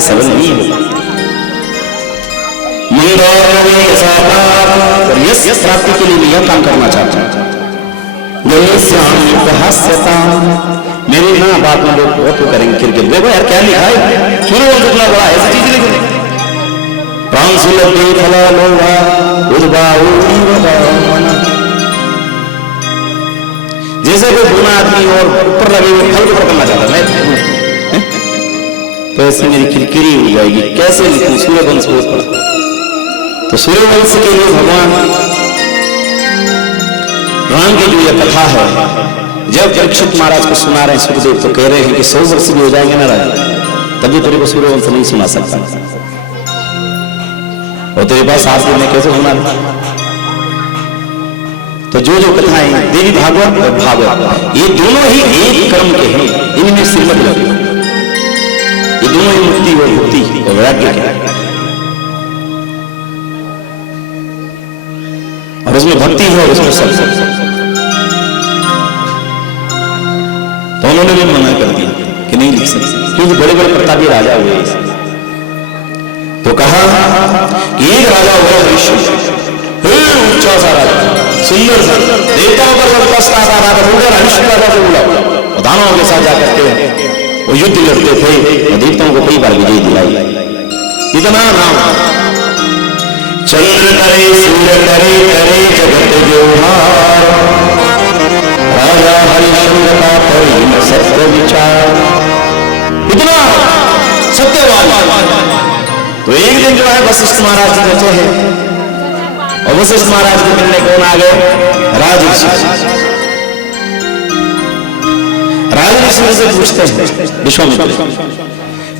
सरल नहीं होगा। और यश प्राप्ति के लिए मैं यह काम करना चाहता हूँ। मेरी ना बात में लोग बहुत करेंगे क्रिकेट। देखो यार क्या लिखा है, सूर्यवंश कितना बड़ा ऐसी चीज लिखी। जैसे कोई गुना आदमी और ऊपर लगे हुए फल को करना चाहता है तो ऐसे मेरी किरकिरी हो जाएगी। कैसे लिखूं सूर्यवंश को ऊपर? तो सूर्यवंश के लिए भगवान राम की जो यह कथा है, जब परीक्षित महाराज को सुना रहे हैं सुखदेव, तो कह रहे हैं कि 100 वर्ष भी हो जाएंगे ना राजा, तभी तेरे को सूर्यवंश नहीं सुना सकता। और तेरे पास 7 दिन में कैसे सुना? तो जो जो कथाएं देवी भागवत और भागवत, ये दोनों ही एक क्रम के हैं, इनमें श्रीमद लगे। ये दोनों ही मुक्ति और भक्ति और वैराग्य के हैं। और उसमें भक्ति है और उसमें सब। तो उन्होंने भी मना कर दिया कि नहीं लिख सकते, क्योंकि बड़े बड़े प्रतापी राजा हुए। तो कहा कि एक राजा हुआ ऋषि, ऊंचा सा राजा, सुंदर सा, देवताओं पर जब कष्ट आता था तो उधर हरिश्चंद्र राजा से बोला, और दानवों के साथ जाकर के वो युद्ध लड़ते थे और देवताओं को कई बार विजय दिलाई। इतना नाम चंद्र करे सूर्य करे करे जगत व्यवहार, राजा हरिश्चंद्र का परिण सत्य विचार। इतना सत्यवादी। तो एक दिन जो है वशिष्ठ महाराज जी बचे हैं, और वशिष्ठ महाराज के मिलने कौन आ गए? राजऋषि। राजऋषि से पूछते हैं विश्वामित्र,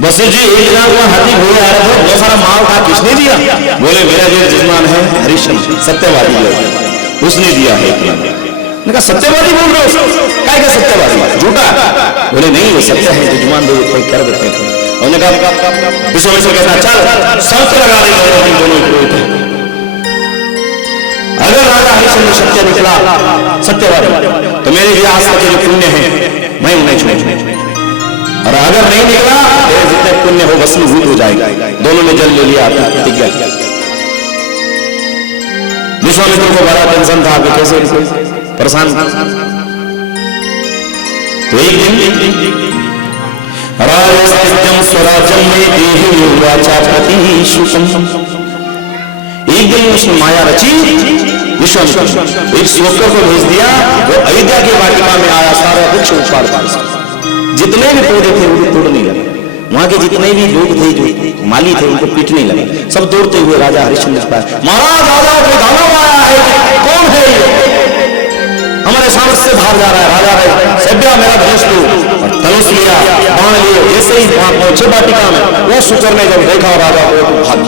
वशिष्ठ जी एक दिन वहां हाथी घोड़े आ रहे थे, बहुत सारा माल था, किसने दिया? बोले मेरा जो जजमान है हरिश्चंद्र, सत्यवादी है, उसने दिया है। मैंने कहा सत्यवादी बोल रहे हो? क्या क्या सत्यवादी? झूठा? बोले नहीं, वो सत्य है, जजमान दो कोई कर देते हैं। उन्होंने कहा विश्वामित्र कहता चल शर्त लगा दे दोनों को, अगर राजा हरिश्चंद्र सत्य निकला सत्यवादी तो मेरे भी आज तक जो पुण्य है मैं उन्हें छोड़ूंगा, और अगर नहीं निकला मेरे जितने पुण्य हो भस्मीभूत हो जाएगा। दोनों ने जल ले लिया, अपनी प्रतिज्ञा की। विश्वामित्र को बड़ा टेंशन था कि कैसे परेशान। तो एक दिन राजस्त्यम स्वराज्यम में देहि युवाचा प्रतिशुषम, एक दिन उसने माया रची। विश्वामित्र एक श्लोकर को भेज दिया, वो अयोध्या की वाटिका में आया, सारा वृक्ष उखाड़ दिया, जितने भी पौधे थे वो तोड़ने लगे, वहां के जितने भी लोग थे जो माली थे उनको पीटने लगे। सब दौड़ते हुए राजा हरिश्चंद्र के पास, महाराज राजा कोई दानव आया है, कौन है हमारे सामने से बाहर जा रहा है? राजा है सभ्या मेरा धनुष लो, और धनुष लिया, बाण लिया। जैसे ही वहां पहुंचे वाटिका में, वो सुकर ने जब देखा राजा को भाग,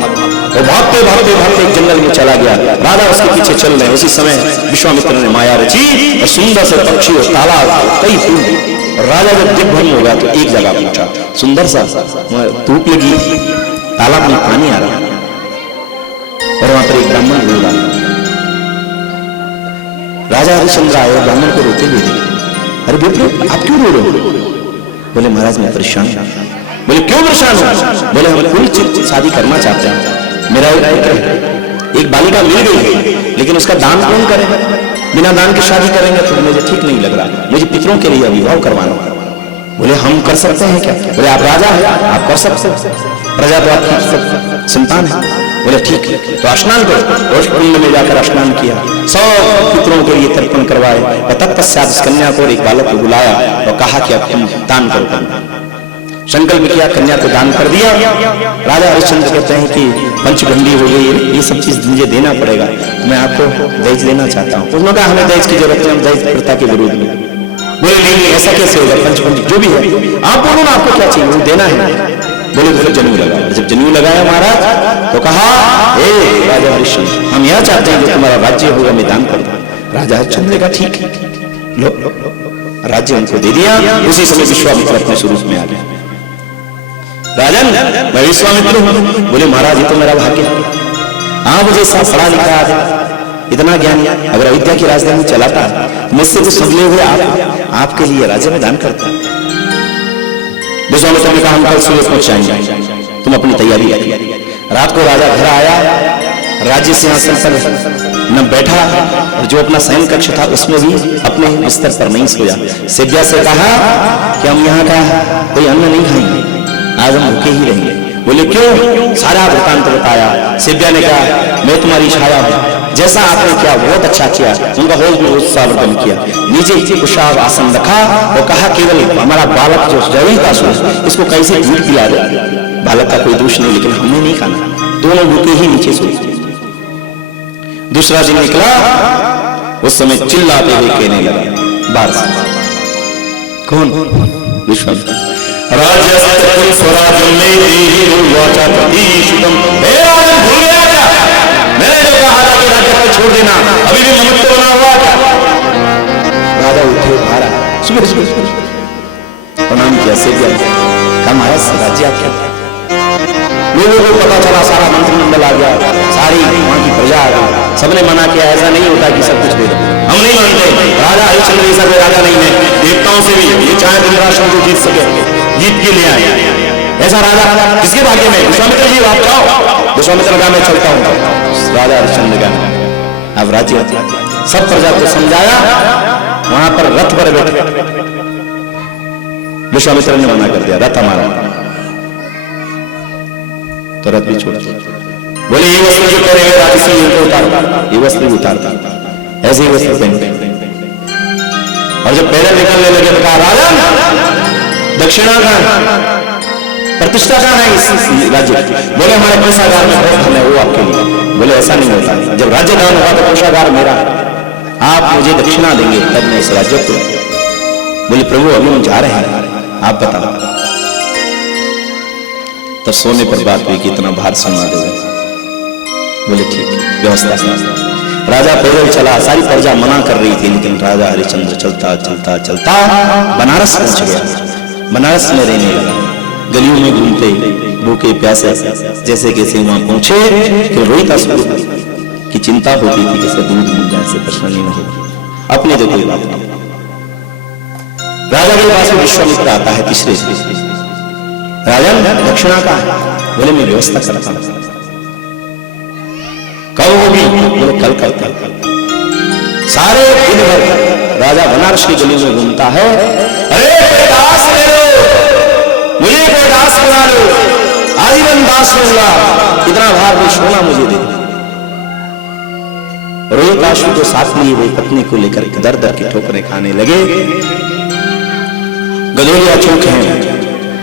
वो भागते भागते भागते एक जंगल में चला गया। राजा उसके पीछे चल रहे। उसी समय विश्वामित्र ने माया रची और सुंदर से पक्षी और तालाब कई फूल। और राजा जब दिग्भ्रम हो गया तो एक जगह पूछा, सुंदर सा धूप लगी, तालाब में पानी आ रहा, और वहां पर एक ब्राह्मण रो रहा। राजा हरिश्चंद्र आए, ब्राह्मण को रोते हुए देखे। अरे विप्र आप क्यों रो रहे हो? बोले महाराज मैं परेशान हूं। बोले क्यों परेशान हो? बोले हम कुल शादी करना चाहते हैं, मेरा एक पुत्र है, एक बालिका मिल गई है, लेकिन उसका दान कौन करेगा? बिना दान की शादी करेंगे तो मुझे ठीक नहीं लग रहा, मुझे पितरों के लिए विवाह करवाना। बोले हम कर सकते हैं क्या? बोले आप राजा हैं, आप कर सकते हैं, प्रजा तो आपकी संतान है। बोले ठीक है, तो स्नान करो। और कुंड में जाकर स्नान किया, 100 पितरों के लिए तर्पण करवाए, और तत्पश्चात उस कन्या को एक बालक को बुलाया और कहा कि अब तुम दान करो। संकल्प किया, कन्या को दान कर दिया। राजा हरिश्चंद्र कहते हैं कि पंचगंडी हो गई, ये सब चीज मुझे देना पड़ेगा, मैं आपको दहेज देना चाहता हूँ। उन्होंने कहा हमें दहेज की जरूरत है, हम दहेज प्रथा के विरोध में। बोले नहीं ऐसा कैसे होगा, पंचगंडी जो भी है आप बोलो ना, आपको क्या चाहिए, मुझे देना है। बोले फिर जनेऊ लगाया। जब जनेऊ लगाया महाराज तो कहा हे राजा हरिश्चंद्र, हम यह चाहते हैं कि तुम्हारा राज्य होगा, मैं दान कर दूं। राजा हरिश्चंद्र ने कहा ठीक है, लो राज्य उनको दे दिया। उसी समय विश्वामित्र अपने स्वरूप में आ गया। राजन मैं विश्वामित्र हूं। बोले महाराज ये तो मेरा भाग्य है, आप मुझे सब पढ़ा लिखा है, इतना ज्ञान, अगर अयोध्या की राजधानी चलाता मुझसे तो सबले हुए आपके लिए राज्य में दान करता। विश्वामित्र ने कहा हम कल सूरज पहुंच जाएंगे। तुम अपनी तैयारी कर। रात को राजा घर आया, राज्य सिंहासन पर न बैठा और जो अपना शयन कक्ष था उसमें भी अपने बिस्तर पर नहीं सोया। सिब्या से कहा कि हम यहाँ का कोई अन्न नहीं खाएंगे, आज हम भूखे ही रहेंगे। बोले क्यों? सारा वृत्तांत बताया। सिब्या ने कहा मैं तुम्हारी छाया हूं, जैसा आपने किया बहुत अच्छा किया। उनका उत्साहवर्धन किया, नीचे कुशाव आसन रखा और कहा केवल हमारा बालक जो जरूरी का सोच इसको कैसे दूध पिला दे। बालक का कोई दोष नहीं, लेकिन हमने नहीं खाना। दोनों भूखे ही नीचे सोए। दूसरा दिन निकला, उस समय चिल्लाते हुए कहने लगा बार कौन? विश्वामित्र। छोड़ देना, अभी भी ममत्व बना हुआ था। राजा उठे, भारा सुबह प्रणाम किया। सिब्या का महाराज राज्य आप क्या? लोगों को पता चला, सारा मंत्रिमंडल आ गया, सारी वहां की प्रजा आ गई। सबने मना किया ऐसा नहीं होता कि सब कुछ दे दो, हम नहीं मानते। राजा हरिश्चंद्र ऐसा कोई राजा नहीं है, देवताओं से भी ये चाहे इंद्रासन को जीत सके, जीत के ले आए। ऐसा राजा किसके भाग्य में? विश्वामित्र जी आप जाओ। विश्वामित्र का मैं चलता हूँ। राजा हरिश्चंद्र का अब राज्य सब प्रजा को समझाया, वहां पर रथ पर बैठे। विश्वामित्र ने मना कर दिया, रथ हमारा, तो रथ भी छोड़। बोले ये वस्त्र जो पहने हुए राजसी इनको उतारता, ये वस्त्र भी उतारता, ऐसे ही वस्त्र पहनते। और जब पैदल निकलने लगे तो कहा राजन दक्षिणा का प्रतिष्ठा कहाँ है इस राज्य? बोले हमारे कोषागार में बहुत धन है, वो आपके लिए। बोले ऐसा नहीं होता, जब राज्य दान होगा तो कोषागार मेरा, आप मुझे दक्षिणा देंगे तब मैं इस राज्य को। बोले प्रभु अभी हम जा रहे हैं, आप बताओ। तब सोने पर बात हुई कि इतना भार सुना देगा। बोले ठीक है, व्यवस्था। राजा पैदल चला, सारी प्रजा मना कर रही थी, लेकिन राजा हरिश्चंद्र चलता चलता चलता बनारस पहुंच गया। बनारस में रहने लगा, गलियों में घूमते भूखे प्यासे जैसे कैसे वहां पहुंचे कि रोहित की चिंता होती थी, जैसे दूध मिल जाए से परेशानी न हो। अपने तो कोई बात नहीं। राजा के पास विश्वामित्र आता है तीसरे से, राजन दक्षिणा का है। बोले मैं व्यवस्था करता हूं। कब होगी? बोले कल करता। सारे दिन भर राजा बनारस की गलियों में घूमता है। अरे दास ले लो, मुझे कोई दास बना लो, आजीवन दास रहूंगा, इतना भार भी सोना मुझे दे। रोहिताशु जो साथ लिए हुए पत्नी को लेकर दर दर की ठोकरें खाने लगे। गदोलिया चौक है,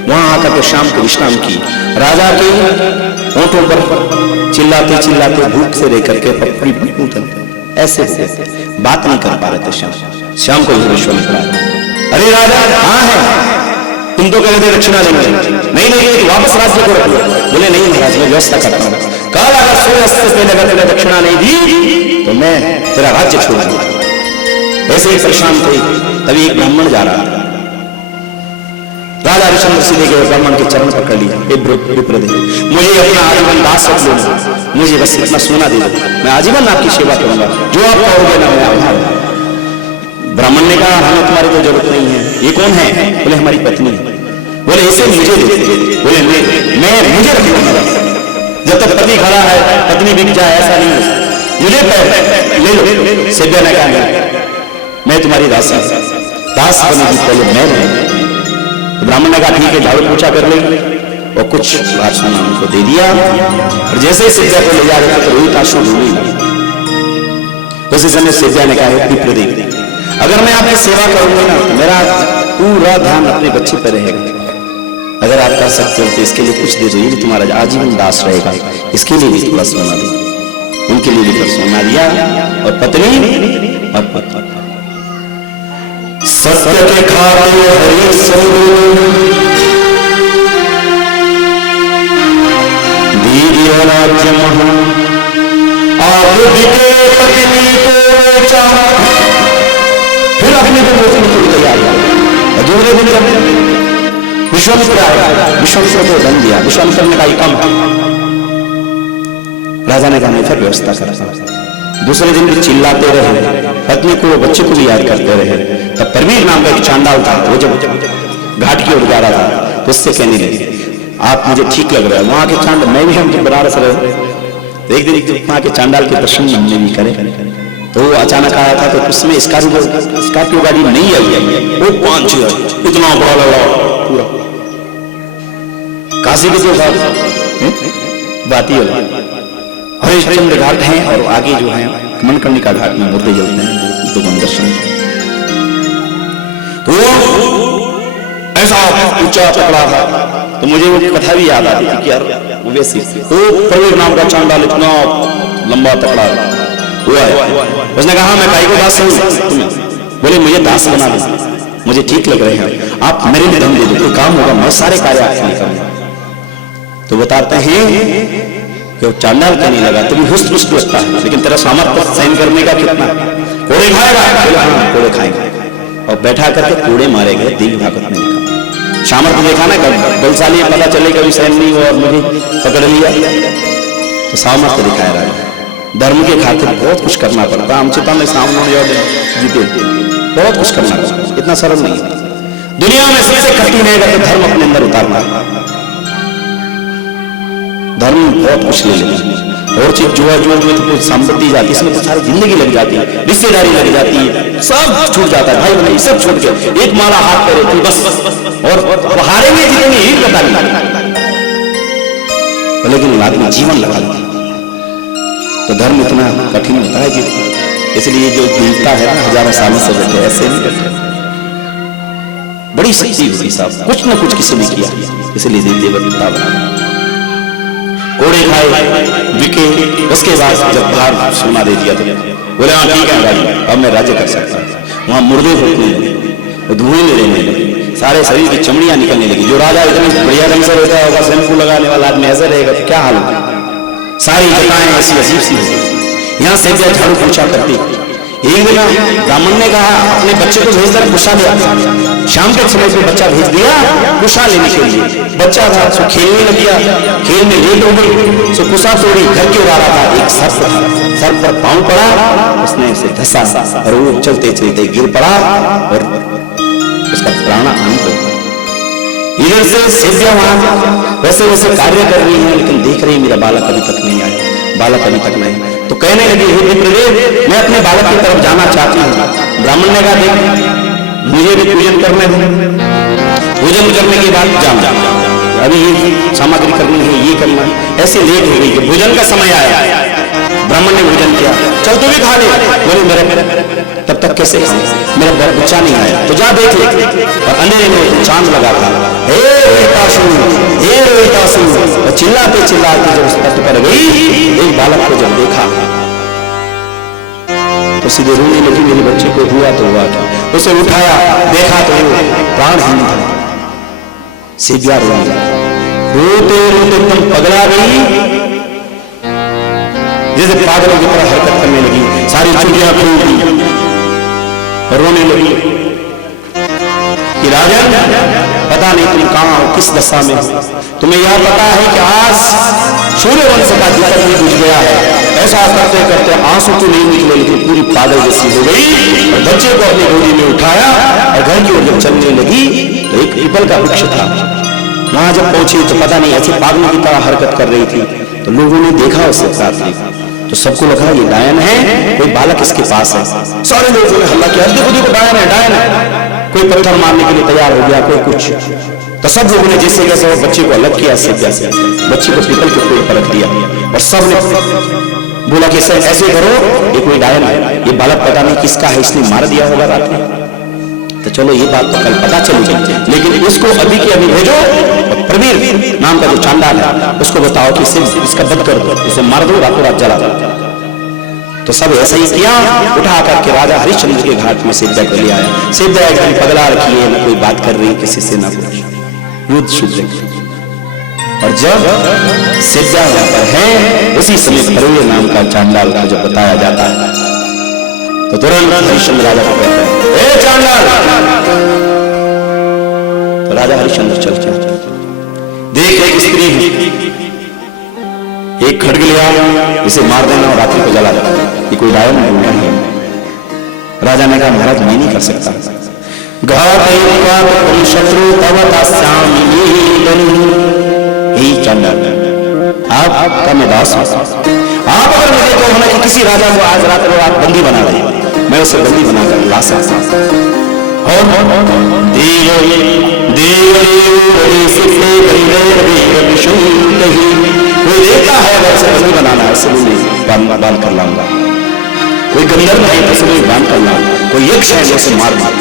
वहां आकर के शाम को विश्राम की। राजा के होठों पर चिल्लाते चिल्लाते भूख से रह करके ऐसे बात नहीं कर पा रहे थे। शाम को विश्वामित्र आया, अरे राजा कहां है? तुम तो कहते दक्षिणा देंगे, नहीं नहीं वापस राज्य को रखो। बोले नहीं महाराज मैं व्यवस्था करता हूं, कल अगर सूर्यास्त से पहले अगर तेरे दक्षिणा नहीं दी तो मैं तेरा राज्य छोड़ दूंगा। ऐसे ही परेशान थे, तभी एक ब्राह्मण जा रहा था। राजा हरिश्चंद्र सीधे गए, ब्राह्मण के चरण पकड़ लिया। मुझे अपना आजीवन दास रख लो, मुझे बस इतना सोना दे दो, मैं आजीवन आपकी सेवा करूंगा, जो आप कहोगे ना मैं आभार। ब्राह्मण ने कहा हमें तुम्हारी कोई जरूरत नहीं है। ये कौन है? बोले हमारी पत्नी है। बोले इसे मुझे दे। बोले मैं मुझे रख लूंगा, जब तक पति खड़ा है पत्नी बिक जाए ऐसा नहीं हो, मुझे ले लो। सिब्या ने कहा मैं तुम्हारी दास बनेगी, पहले मैं बनूंगा। ब्राह्मण ने कहा ठीक है, झाड़ू पोछा कर लेंगे, और कुछ बात सोना उनको दे दिया। और जैसे ही सिब्या को ले जा रहे थे तो रोहिताशु ढूंढी। उसी समय सिब्या ने कहा विप्रदेव अगर मैं आपकी सेवा करूंगा ना तो मेरा पूरा ध्यान अपने बच्चे पर रहेगा। अगर आप कर सकते हो तो इसके लिए कुछ दे दो, ये तुम्हारा आजीवन दास रहेगा, इसके लिए भी थोड़ा सोना दो। उनके लिए भी सोना दिया, और पत्नी और पत्नी सत्य के खाते हरि दीजिए राज्य महा आप बिके पत्नी को चाहा। फिर अपने को मोचन को तैयार किया। दूसरे दिन विश्वामित्र आया, विश्वामित्र को धन दिया। विश्वामित्र ने कहा कम, राजा ने कहा मैं फिर व्यवस्था करता। दूसरे दिन भी चिल्लाते रहे, पत्नी को बच्चे को भी याद करते रहे। तब परवीर नाम का एक चांडाल था, वो जब घाट की ओर जा रहा था तो उससे कहने लगे आप मुझे ठीक लग रहा है। वहां के चांडाल, मैं भी हम बनारस रहे, एक दिन वहां के चांडाल के दर्शन हमने भी करे। तो वो अचानक आया था, तो उस समय स्कॉर्पियो गाड़ी नहीं आई, वो 5-6 इतना बड़ा लगा पूरा काशी के जो बाती हरिश्चंद्र घाट है और आगे जो है मणिकर्णिका घाट में मुर्दे जलते हैं, तो हम दर्शन। तो ऐसा ऊंचा पकड़ा था, तो मुझे वो कथा भी याद आती थी कि यार वो वैसी वो प्रवीर नाम का चांडाल इतना लंबा तकड़ा हुआ है। उसने कहा मैं भाई को दास हूं, बोले मुझे दास बना दो, मुझे ठीक लग रहे हैं, आप मेरे लिए धन दे दो, कोई काम होगा, मैं सारे कार्य आपके लिए करूंगा। तो बताते हैं कि चांडाल का नहीं लगा, तुम्हें हुस्ट पुष्ट लगता है, लेकिन तेरा सामर्थ्य सहन करने का कितना, कोड़े खाएगा? हाँ कोड़े खाएंगे। और बैठा करके कोड़े मारे गए, देवी भागवत ने लिखा। सामर्थ्य देखा ना, बलशाली पता चले कभी सहन नहीं हुआ और मुझे पकड़ लिया, तो सामर्थ्य दिखाया रहा। धर्म के खातिर बहुत कुछ करना पड़ता है। हम चिता में सामने जीते, बहुत कुछ करना पड़ता, इतना सरल नहीं है। दुनिया में सबसे कठिन है अगर धर्म अपने अंदर उतारना। धर्म बहुत कुछ ले लेता, और चीज जुआ में तो कुछ संपत्ति जाती है, इसमें तो सारी जिंदगी लग जाती है, रिश्तेदारी लग जाती है, सब छूट जाता है, भाई बहन सब छूट के एक माला हाथ पे रहती बस, और हारेंगे जितनी ही पता नहीं, लेकिन आदमी जीवन लगा देता। तो धर्म इतना कठिन होता है जी, इसलिए जो देवता है ना हजारों सालों से बैठे ऐसे नहीं करते, बड़ी शक्ति होती साहब, कुछ ना कुछ किसी ने किया, इसलिए देवता बना। कोड़े खाए बिके, उसके बाद जब बाहर सोना दे दिया तो बोले हाँ ठीक है भाई, अब मैं राज्य कर सकता हूँ। वहां मुर्दे फूटने लगे, धुएं लेने लगे, सारे शरीर की चमड़ियां निकलने लगी। जो राजा इतने बढ़िया ढंग से रहता होगा, शैम्पू लगाने वाला आदमी ऐसा रहेगा तो क्या हाल होगा, सारी जटाएं ऐसी अजीब सी होगी। यहाँ से झाड़ू पोछा करती। एक दिन ब्राह्मण ने कहा अपने बच्चे को भेज कर कुशा ले आता। शाम के समय पे बच्चा भेज दिया कुशा लेने के लिए। बच्चा था सो खेलने लग गया, खेल में लेट हो गई, सो कुशा तोड़ी, घर क्यों आ रहा था, एक सर्प था, सर्प पर पांव पड़ा, उसने उसे धसा और वो चलते चलते गिर पड़ा और उसका प्राण अंत हो गया। इधर से सेव्या वहां वैसे वैसे कार्य कर रही है, लेकिन देख रही मेरा बालक अभी तक नहीं आया, बालक अभी तक नहीं। तो कहने लगी हे विप्रदेव, मैं अपने बालक की तरफ जाना चाहती हूँ। ब्राह्मण ने कहा देख मुझे भी पूजन करने दो, पूजन करने के बाद जाना, अभी ये सामग्री करनी है, ये करना है। ऐसे लेट हो गई कि भोजन का समय आया, ब्राह्मण ने भोजन किया, चल तू भी खा ले। बोले मेरे तब तक कैसे खाऊं, मेरा बच्चा नहीं आया, तो जा देख ले। और अंधेरे में चांद लगा था, हे रोहितासु, हे रोहितासु, और चिल्लाते चिल्लाते जब उस तट पर गई, एक बालक को जब देखा तो सीधे रोने लगी, मेरे बच्चे को हुआ तो हुआ क्या। उसे उठाया, देखा तो वो प्राणहीन था। सेव्या रोने, रोते रोते एकदम पगला गई, जैसे पागलों की तरह हरकत करने लगी, सारी चुड़ियां खोल दी, रोने लगी कि राजन पता नहीं तुम कहां हो, किस दशा में हो, तुम्हें यह पता है कि आज सूर्यवंश का दीपक भी बुझ गया है। ऐसा करते करते आंसू तो नहीं निकले, लेकिन पूरी पागल जैसी हो गई और बच्चे को अपनी गोदी में उठाया और घर की ओर जब चलने लगी तो एक पीपल का वृक्ष था, वहां जब पहुंची तो पता नहीं ऐसे पागलों की तरह हरकत कर रही थी। तो लोगों ने देखा उसे प्रार्थना, तो सबको लगा ये डायन है, कोई बालक इसके पास है। सारे लोगों ने हल्ला किया, देखो देखो डायन है, डायन है। कोई पत्थर मारने के लिए तैयार हो गया, कोई कुछ। तो सब लोगों ने जैसे कैसे वो बच्चे को अलग किया, सेव्या से बच्चे को पीपल के पेड़ पर रख दिया और सब ने बोला कि ऐसे करो, ये कोई डायन है, ये बालक पता नहीं किसका है, इसने मार दिया होगा रात में। तो चलो ये बात तो कल पता चलेगी, लेकिन इसको अभी के अभी भेजो, प्रवीर नाम का जो चांडाल है उसको बताओ कि इसका वध कर दो, इसे मार दो, रातों रात जला दो। तो सब ऐसा ही किया, उठा करके राजा हरिश्चंद्र के घाट में सेव्या को ले आया। सेव्या एकदम पगला रखी है, ना कोई बात कर रही किसी से, ना कुछ, युद्ध शुद्ध। और जब सेव्या वहां पर है, उसी समय प्रवीर नाम का चांडाल को जब बताया जाता है तो तुरंत हरिश्चंद्र राजा को कहते हैं ए चांडाल। तो राजा हरिश्चंद्र चल क्या देख, एक स्त्री है, एक खड्ग लिया, इसे मार देना और रात्रि को जला देना, ये कोई डायन है। राजा ने कहा महाराज मैं नहीं कर सकता। घात शत्रु तव तास्यामि, ही चांडाल, आपका मैं दास हूं। आप अगर मुझे कहो ना कि किसी राजा को आज रात को आप बंदी बना रहे, मैं उसे बंदी बनाकर ला सकता हूं। और कोई देता है अगर उसे बंदी बनाना है, उसे बांध कर लाऊंगा। कोई गंधर्व है तो उसे बांध कर लाऊंगा। कोई यक्ष है जैसे मार मार।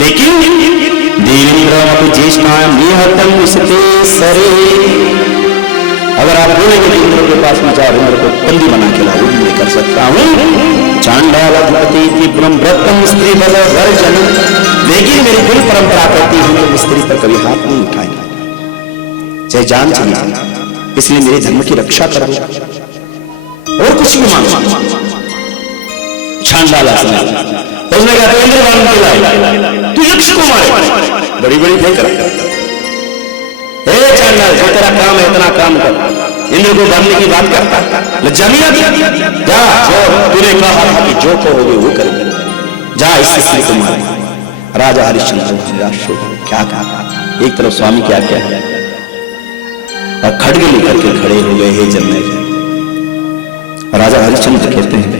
लेकिन देवेंद्र ज्येष्ठा निहतम उसके सरे, अगर आप बोलेंगे कि इंद्र के पास में जाओ, इंद्र को बंदी बना के लाओ, मैं कर सकता हूं। चांडालाधिपति तीव्रम व्रतम स्त्री बल वर्जन, लेकिन मेरी कुल परंपरा कहती है मैं स्त्री पर कभी हाथ नहीं उठाएंगे, चाहे जान चली जाए, इसलिए मेरे धर्म की रक्षा कर दो और कुछ भी मांगो। चांडाला उसने कहा इंद्र बांध के लाए, तू यक्ष को मारे, बड़ी बड़ी फेंक चांडाल, जो तेरा काम है इतना काम कर, इंद्र को बांधने की बात करता, लज्जा नहीं आती? जा, जो तूने कहा था कि जो कहोगे वो करेंगे, जा इस स्त्री को मारे। राजा हरिश्चंद्र निराश हो गए, क्या कहा? एक तरफ स्वामी क्या क्या है और खड्ग लेकर के खड़े हो गए, हे जनमेजय। राजा हरिश्चंद्र कहते हैं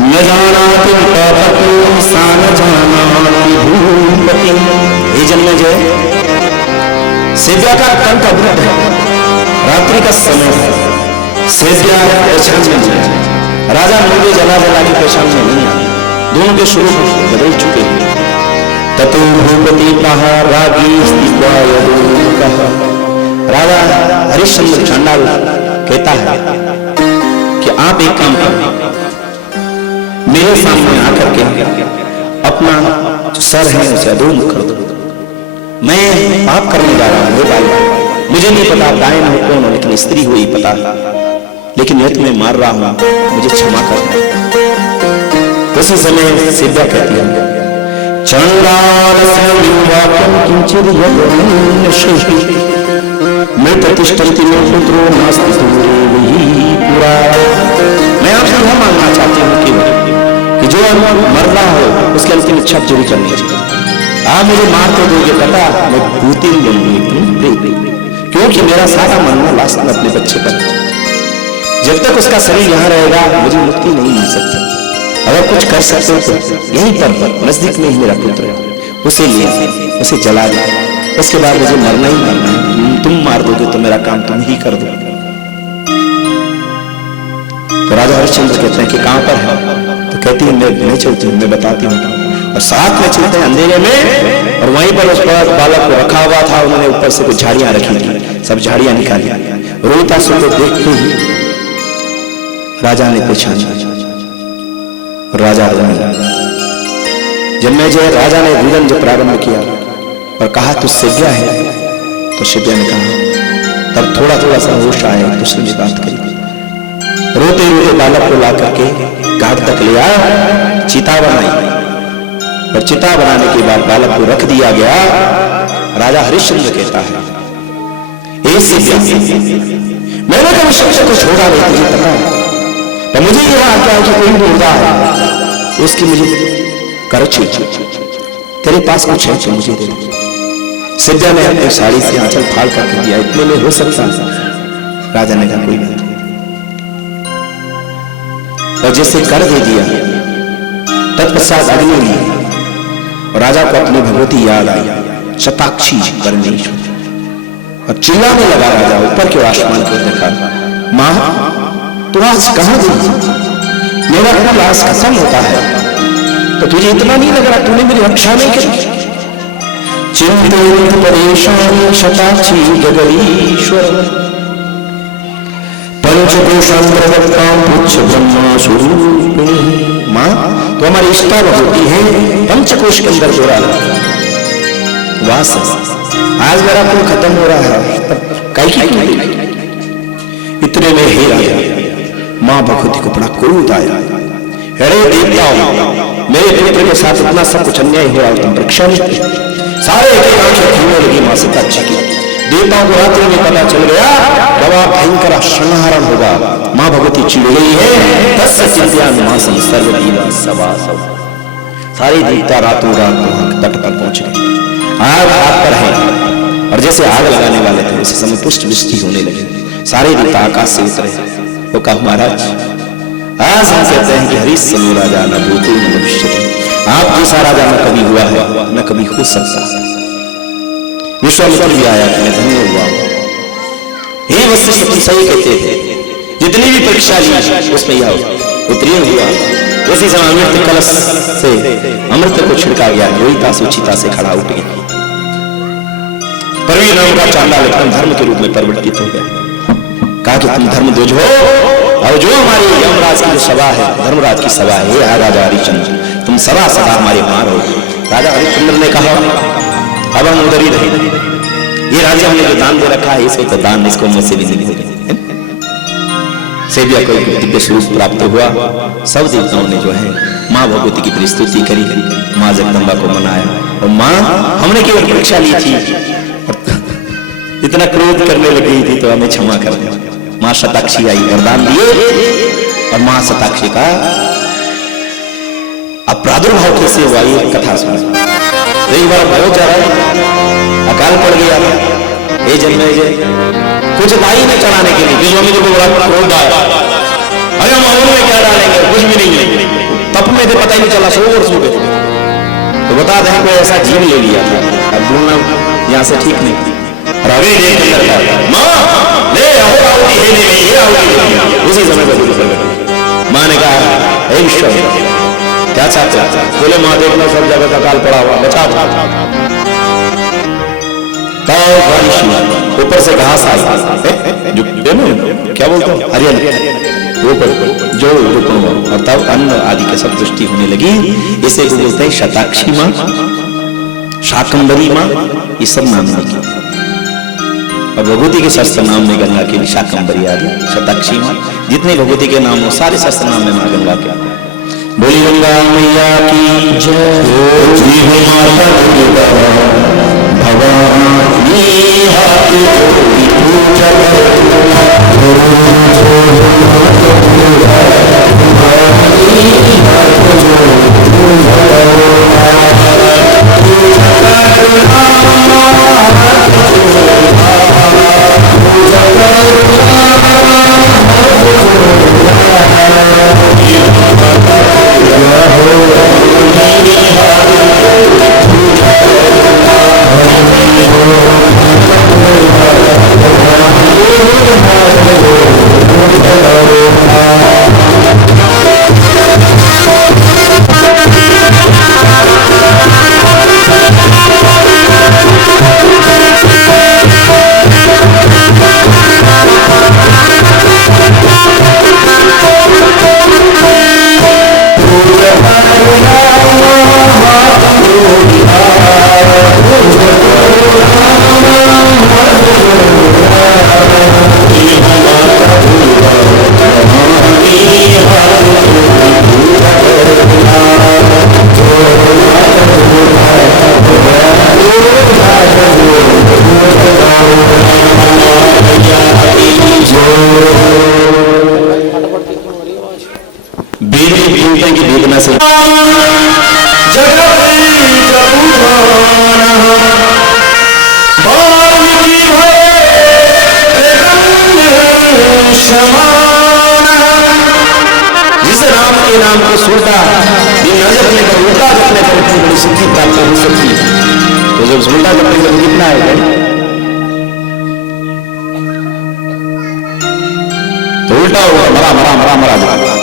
न जाना तुम पापति सा न जाना भूपति। हे जनमेजय, सेव्या का कंठ अवरुद्ध है, रात्रि का समय है, सेव्या पेशान में नहीं है, राजा मुझे जला जला के पेशान में नहीं आए, दोनों के स्वरूप बदल चुके हैं। ततो भूपति कहा रागी राजा हरिश्चंद्र चांडाल कहता है कि आप एक काम करें, मेरे सामने आकर के अपना जो सर है उसे अधोमुख कर दो, मैं पाप करने जा रहा हूं। मुझे नहीं पता डायन हो कौन हो, लेकिन स्त्री हो ही पता, लेकिन मैं तुम्हें मार रहा हूं, मुझे क्षमा कर। उसी समय सिद्धा कहती है मृत तिष्ठन्ति में पुत्रो नास्ति पूरा। मैं आपसे यह मांगना चाहती हूँ कि जो मर रहा हो उसकी अंतिम इच्छा पूरी करनी चाहिए। आप मुझे मार तो दोगे, पता मैं भूति बनूंगी, क्योंकि मेरा सारा मरना लास्ट में अपने बच्चे पर, जब तक उसका शरीर यहाँ रहेगा मुझे मुक्ति नहीं मिल सकती। अगर कुछ कर सकते हो तो यहीं पर नजदीक में ही मेरा पुत्र है, उसे लिए, उसे जला दे, उसके बाद मुझे मरना ही मरना है। तुम मार दोगे तो मेरा काम तुम ही कर दो। तो राजा हरिश्चंद्र कहते हैं कि कहां पर है? तो कहती है मैं चलती हूँ, मैं बताती हूँ। और साथ में चलते हैं अंधेरे में, और वहीं पर उस बालक को रखा हुआ था, उन्होंने ऊपर से कुछ झाड़ियां रखी थी, सब झाड़ियां निकाली। रोहितासुर को देखते ही राजा ने पूछा, राजा जनमेजय, राजा ने रुदन जब प्रारंभ किया और कहा तू सेव्या है, तो सेव्या ने कहा, तब थोड़ा थोड़ा सा होश आया, दूसरे ने बात करी। रोते रोते बालक को ला करके घाट तक ले आया, चिता बनाई, और चिता बनाने के बाद बालक को रख दिया गया। राजा हरिश्चंद्र कहता है, ए सेव्या, मैंने कभी शब्द को छोड़ा नहीं, तुझे पता है, तो मुझे यह आता है कि कोई मुर्दा है, उसकी मुझे कर छीन, तेरे पास कुछ है तो मुझे दे दे। सिद्धा ने अपनी साड़ी से आंचल फाड़ कर दिया, इतने में हो सकता है? राजा ने कहा कोई बात नहीं, और जैसे कर दे दिया तत्पश्चात अग्नि ली, और राजा को अपनी भगवती याद आई, शताक्षी परमेश्वर, और चिल्लाने लगा राजा, ऊपर के आसमान को देखा, मां तू आज कहां गई? मेरा कुल आज खत्म होता है, तो तुझे इतना नहीं लग रहा तूने मेरी रक्षा नहीं की? चिंतित परेशान शताक्षी जगदीश्वर, पंचकोशां प्रवक्तां पुच्छ ब्रह्मा स्वरूपिणी। मां तो हमारी इष्टा होती है, पंचकोश के अंदर हो रहा है वास, आज मेरा कुल खत्म हो रहा है, तब कई की इतने में ही राजा मां भगवती को बड़ा क्रोध आया, अरे देवताओं, मेरे पुत्र के साथ इतना सब कुछ अन्याय हो रहा है, तुम रक्षा नहीं। सारे एक आंखें खोलने लगी मां सीताक्षी की। देवताओं को रात्रि में पता चल गया, बड़ा भयंकर संहारण होगा, मां भगवती चिढ़ गई है। तस्य चिंत्यान मां सर्वदीवा सभासव, सारे देवता रातों रात तट पर पहुंच गए, आग पर है और जैसे आग लगाने वाले थे उसी समय पुष्ट वृष्टि होने लगी। सारे देवता आकाश से उतरे। वो कहा महाराज आज हम कहते हैं कि हरीश समय राजा न भूतो न भविष्यति, आप जैसा राजा न कभी हुआ है न कभी हो सकता। विश्वामित्र भी आया कि मैं धन्य हुआ। हे वशिष्ठ तुम सही कहते थे, जितनी भी परीक्षा ली उसमें यह उत्तीर्ण हुआ। उसी समय अमृत कलश से अमृत को छिड़का गया, रोहिता सुचिता से खड़ा उठ गया। परवीर नाम का चांडाल एकदम धर्म के रूप में परिवर्तित हो गया। कहा कि तुम धर्म ध्वज हो और जो हमारी यमराज की जो सभा है, धर्मराज की सभा है, ये राजा हरिश्चंद्र तुम सदा सदा हमारे वहां रहो। राजा हरिश्चंद्र ने कहा अब हम उधर ही रहेंगे, ये राज्य हमने जो दान दे रखा है इसको तो दान इसको मुझसे भी नहीं होगा। सेव्या को दिव्य स्वरूप प्राप्त हुआ। सब देवताओं ने जो है माँ भगवती की प्रस्तुति करी, माँ जगदम्बा को मनाया। और माँ हमने केवल परीक्षा ली थी, इतना क्रोध करने लगी थी तो हमें क्षमा कर दे। माँ शताक्षी आई, वरदान दिए और माँ शताक्षी का अब प्रादुर्भाव कैसे हुआ ये कथा सुना। एक बार बहुत ज्यादा अकाल पड़ गया था। ये जन्मे कुछ दाई में चढ़ाने के लिए विश्वामित्र को बड़ा क्रोध आया। अरे हम अवन में क्या डालेंगे, कुछ भी नहीं है। तप में थे पता ही नहीं चला, 100 वर्ष हो गए। तो बता दें कोई ऐसा जीव ले लिया था। अब बोलना यहाँ से ठीक नहीं। रवि देव के अंदर था माँ ले आहुति है नहीं ये आहुति। उसी समय पर माँ ने कहा हे विश्वामित्र क्या चाहते बोले माँ देखना सब जगह का काल पड़ा हुआ बचा ऊपर से घास आई क्या बोलते हैं हरियाली ऊपर जो रोपण हुआ और तब अन्न आदि के सब दृष्टि होने लगी। इसे को बोलते हैं शताक्षी माँ, शाकंभरी माँ, ये सब नाम लगी। और भगवती के शस्त्र नाम में गंगा के शाकंभरी आ गया, शताक्षी माँ। जितने भगवती के नाम हो सारे शस्त्र नाम में माँ गंगा के। बोली गंगा मैया की जय। भवानी जिस राम के नाम को सुनता ये न जपने पर उल्टा जपने पर इतनी बड़ी सिद्धि प्राप्त हो सकती है। तो जब उल्टा जपने पर कितना है तो उल्टा होगा मरा मरा मरा मरा मरा।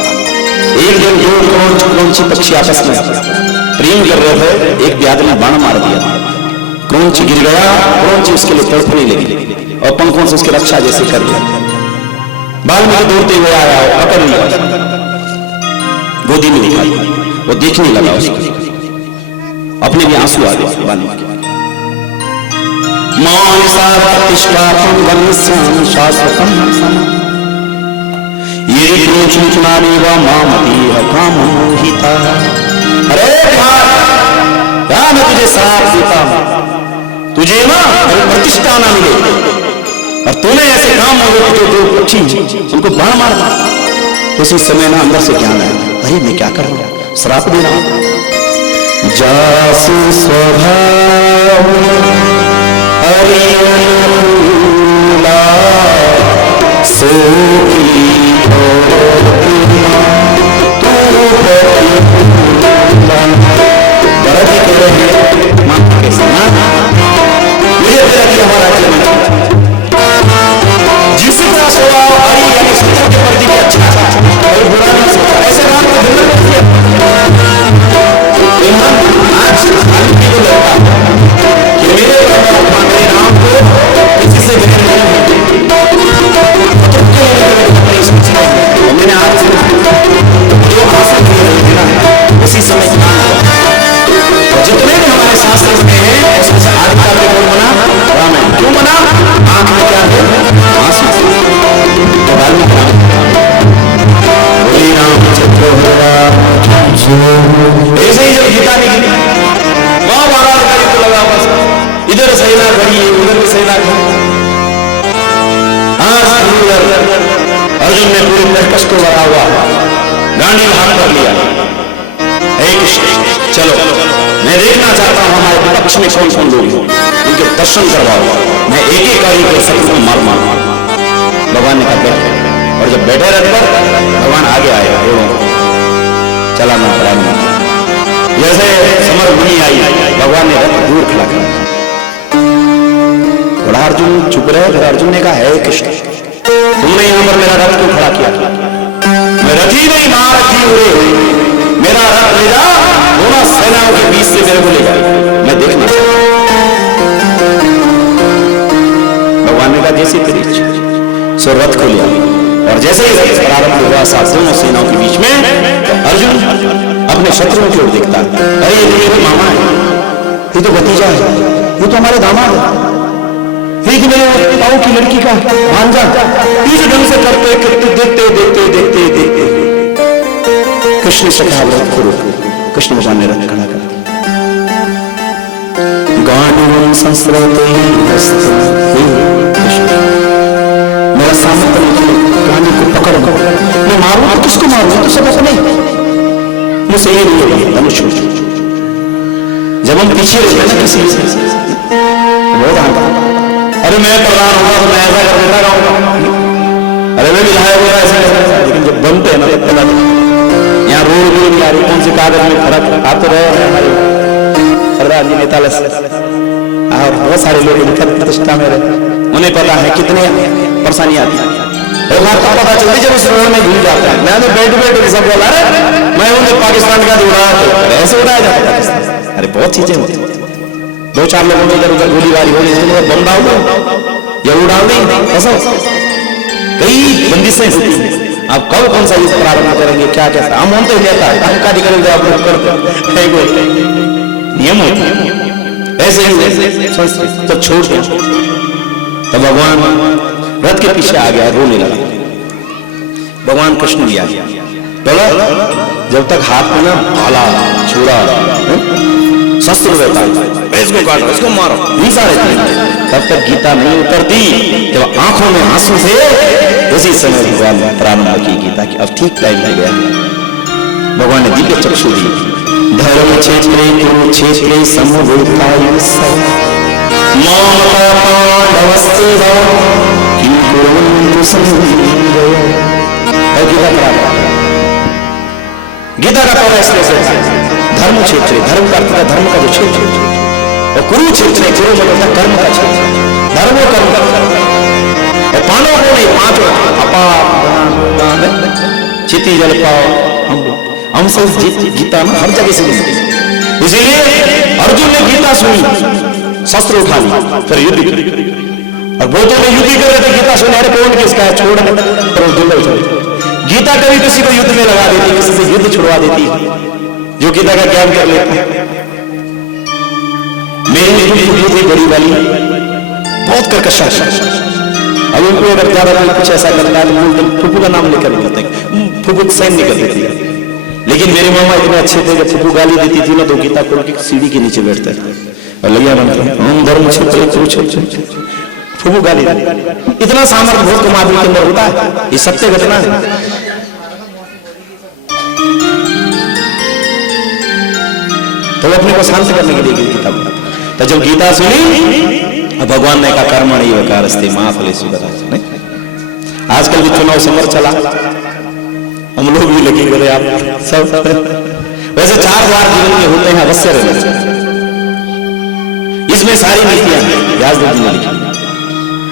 एक दिन 2 करोड़ क्रौंची पक्षी आपस में प्रेम कर रहे थे, एक व्याध ने बाण मार दिया, क्रौंची गिर गया, क्रौंची उसके लिए तड़पने लगी और पंखों से उसकी रक्षा जैसे कर दिया। बाल में दौड़ते हुए आया, पकड़ लिया, गोदी में दिखाई, वो देखने लगा उसको, अपने भी आंसू आ गए बाल में। अरे मैं तुझे श्राप देता हूं, तुझे ना प्रतिष्ठा ना मिले और तूने ऐसे काम हो जो पक्षी उनको बाण मार। उसी समय ना अंदर से ज्ञान आया, अरे मैं क्या कर रहा हूं, श्राप दे रहा हूं। जासु स्वभाव हरि अनुकूला सोकी भरत कह रहे हैं माता के समान मुझे तेरा दिया हुआ राज्य में जिसका स्वभाव हरि यानी सत्य के प्रति भी अच्छा और बुरा नहीं सोचा ऐसे राम को दिल में किया आज आदमी को लगता कि मेरे परमात्मा मेरे राम को किसी से ग्रहण नहीं मैंने आज जो आशा की रही ना उसी समय जितने भी हमारे शास्त्र में हैं उसमें आदिकाल में कौन बना राम है क्यों बना आंख में क्या है आंसू तो वाल्मीकि रामचंद्र ऐसे ही जब गीता निकली वहां महाराज का युद्ध लगा हुआ इधर सेना खड़ी है उधर भी सेना खड़ी अर्जुन ने पूरे तर्कश को बढ़ा हुआ गांडी हाथ कर लिया हे कृष्ण चलो मैं देखना चाहता हूं हमारे विपक्ष में कौन कौन लोग उनके दर्शन करवाओ मैं एक एक करके सबको मार मार भगवान ने कहा बैठे और जब बैठे रथ पर भगवान आगे आए चलाना पड़ा जैसे समर मुनि आई भगवान ने रथ दूर खड़ा किया थोड़ा अर्जुन चुप रहे फिर अर्जुन ने कहा है कृष्ण तुमने यहां पर मेरा रथ क्यों खड़ा किया मैं रथी नहीं महारथी उड़े मेरा रथ ले जा दोनों सेनाओं के बीच से मेरे को ले जाए मैं देखना चाहता भगवान ने कहा जैसे तेरी इच्छा सो रथ को लिया और जैसे ही रथ प्रारंभ हुआ साथ दोनों सेनाओं के बीच में अर्जुन अपने शत्रुओं की ओर देखता अरे ये मेरे मामा है ये तो भतीजा है ये तो हमारे दामाद है एक मेरे ताऊ की लड़की का भांजा इस ढंग से करते करते देखते देखते देखते देखते कृष्ण से कहा व्रत करो कृष्ण भगवान ने रथ खड़ा कर गांडीवं संस्कृते मेरा सामने गांडी को पकड़ो मैं मारूं तो किसको मारूं तो सब अपने मुझसे ये नहीं होगा धनुष जब हम पीछे रहते हैं ना किसी बहुत आता अरे मैं प्रधान होगा तो मैं ऐसा कर देता रहूंगा अरे मैं विधायक होगा ऐसा करता लेकिन जब बनते हैं ना तब पता यहाँ रोड भी नहीं आ रही कौन से कागज में फर्क आते रहे हमारे सरदार जी नेतालय और बहुत सारे लोग प्रतिष्ठा में रहे उन्हें पता है कितने परेशानी आती है और आपको पता चलती जब उस रोड में घूम जाता है मैंने बैठ सब बोला अरे मैं उन्हें पाकिस्तान का उड़ाया ऐसे उड़ाया जाता है अरे बहुत चीजें होती दो चार लोगों में इधर उधर गोलीबारी हो गई बम डाल दो या उड़ा दें ऐसा कई बंदिशें होती हैं आप कब कौन सा युद्ध प्रारंभ करेंगे क्या कैसा हम तो लेता है हम का निकलेंगे आप लोग करते नियम होते ऐसे ही तो छोड़ दिया तो भगवान रथ के पीछे आ गया रोने लगा भगवान कृष्ण भी आ गया बोला जब तक हाथ में ना भाला छुरा शस्त्र रहता है इसको काटो इसको मारो हिंसा रहती है तब तक गीता नहीं उतरती जब आंखों में आंसू से उसी समय भगवान प्रारंभ की गीता की अब ठीक टाइम हो गया भगवान ने दिव्य चक्षु दी धर्म क्षेत्रे कुरुक्षेत्रे समवेतायुस्सव मामका पांडवस्तेव किं कुर्वन्तु संवीरयो गीता का पहला श्लोक है धर्म क्षेत्र धर्म का अर्थ है धर्म का जो क्षेत्र और कुरुक्षेत्र कुरु मतलब कर्म का क्षेत्र धर्म कर्म और पांडवों को नहीं पांचों अपार चिति जल पाओ हम सब गीता ना हर जगह से मिलती इसलिए अर्जुन ने गीता सुनी शस्त्र उठा लिया फिर युद्ध और वो तो युद्ध कर रहे थे गीता सुने अरे कौन किसका है छोड़ गीता कभी किसी को युद्ध में लगा देती किसी से युद्ध छुड़वा देती जो गीता का ज्ञान कर लेता मेरी युद्ध थी बड़ी वाली बहुत कर्कश अब उनको अगर ज्यादा कुछ ऐसा करता है तो फूफू का नाम लेकर करते फूफू सहन नहीं कर देती लेकिन मेरे मामा इतने अच्छे थे जब फूफू गाली देती थी ना तो गीता खोल के सीढ़ी के नीचे बैठते और लगिया बनते हम धर्म क्षेत्र फूफू गाली इतना सामर्थ्य बहुत कम आदमी के अंदर होता है ये सत्य घटना है तो अपने को शांत करने के लिए गीता बोला। तो जब गीता सुनी, भगवान ने कहा कर्मणि वकारस्ते मा फलेषु कदाचन। आजकल भी चुनाव समर चला, हम लोग भी लगे गए आप सब। वैसे 4 द्वार जीवन में होते हैं, अवश्य रहना चाहिए। इसमें सारी नीतियां व्यासदेव जी ने लिखी।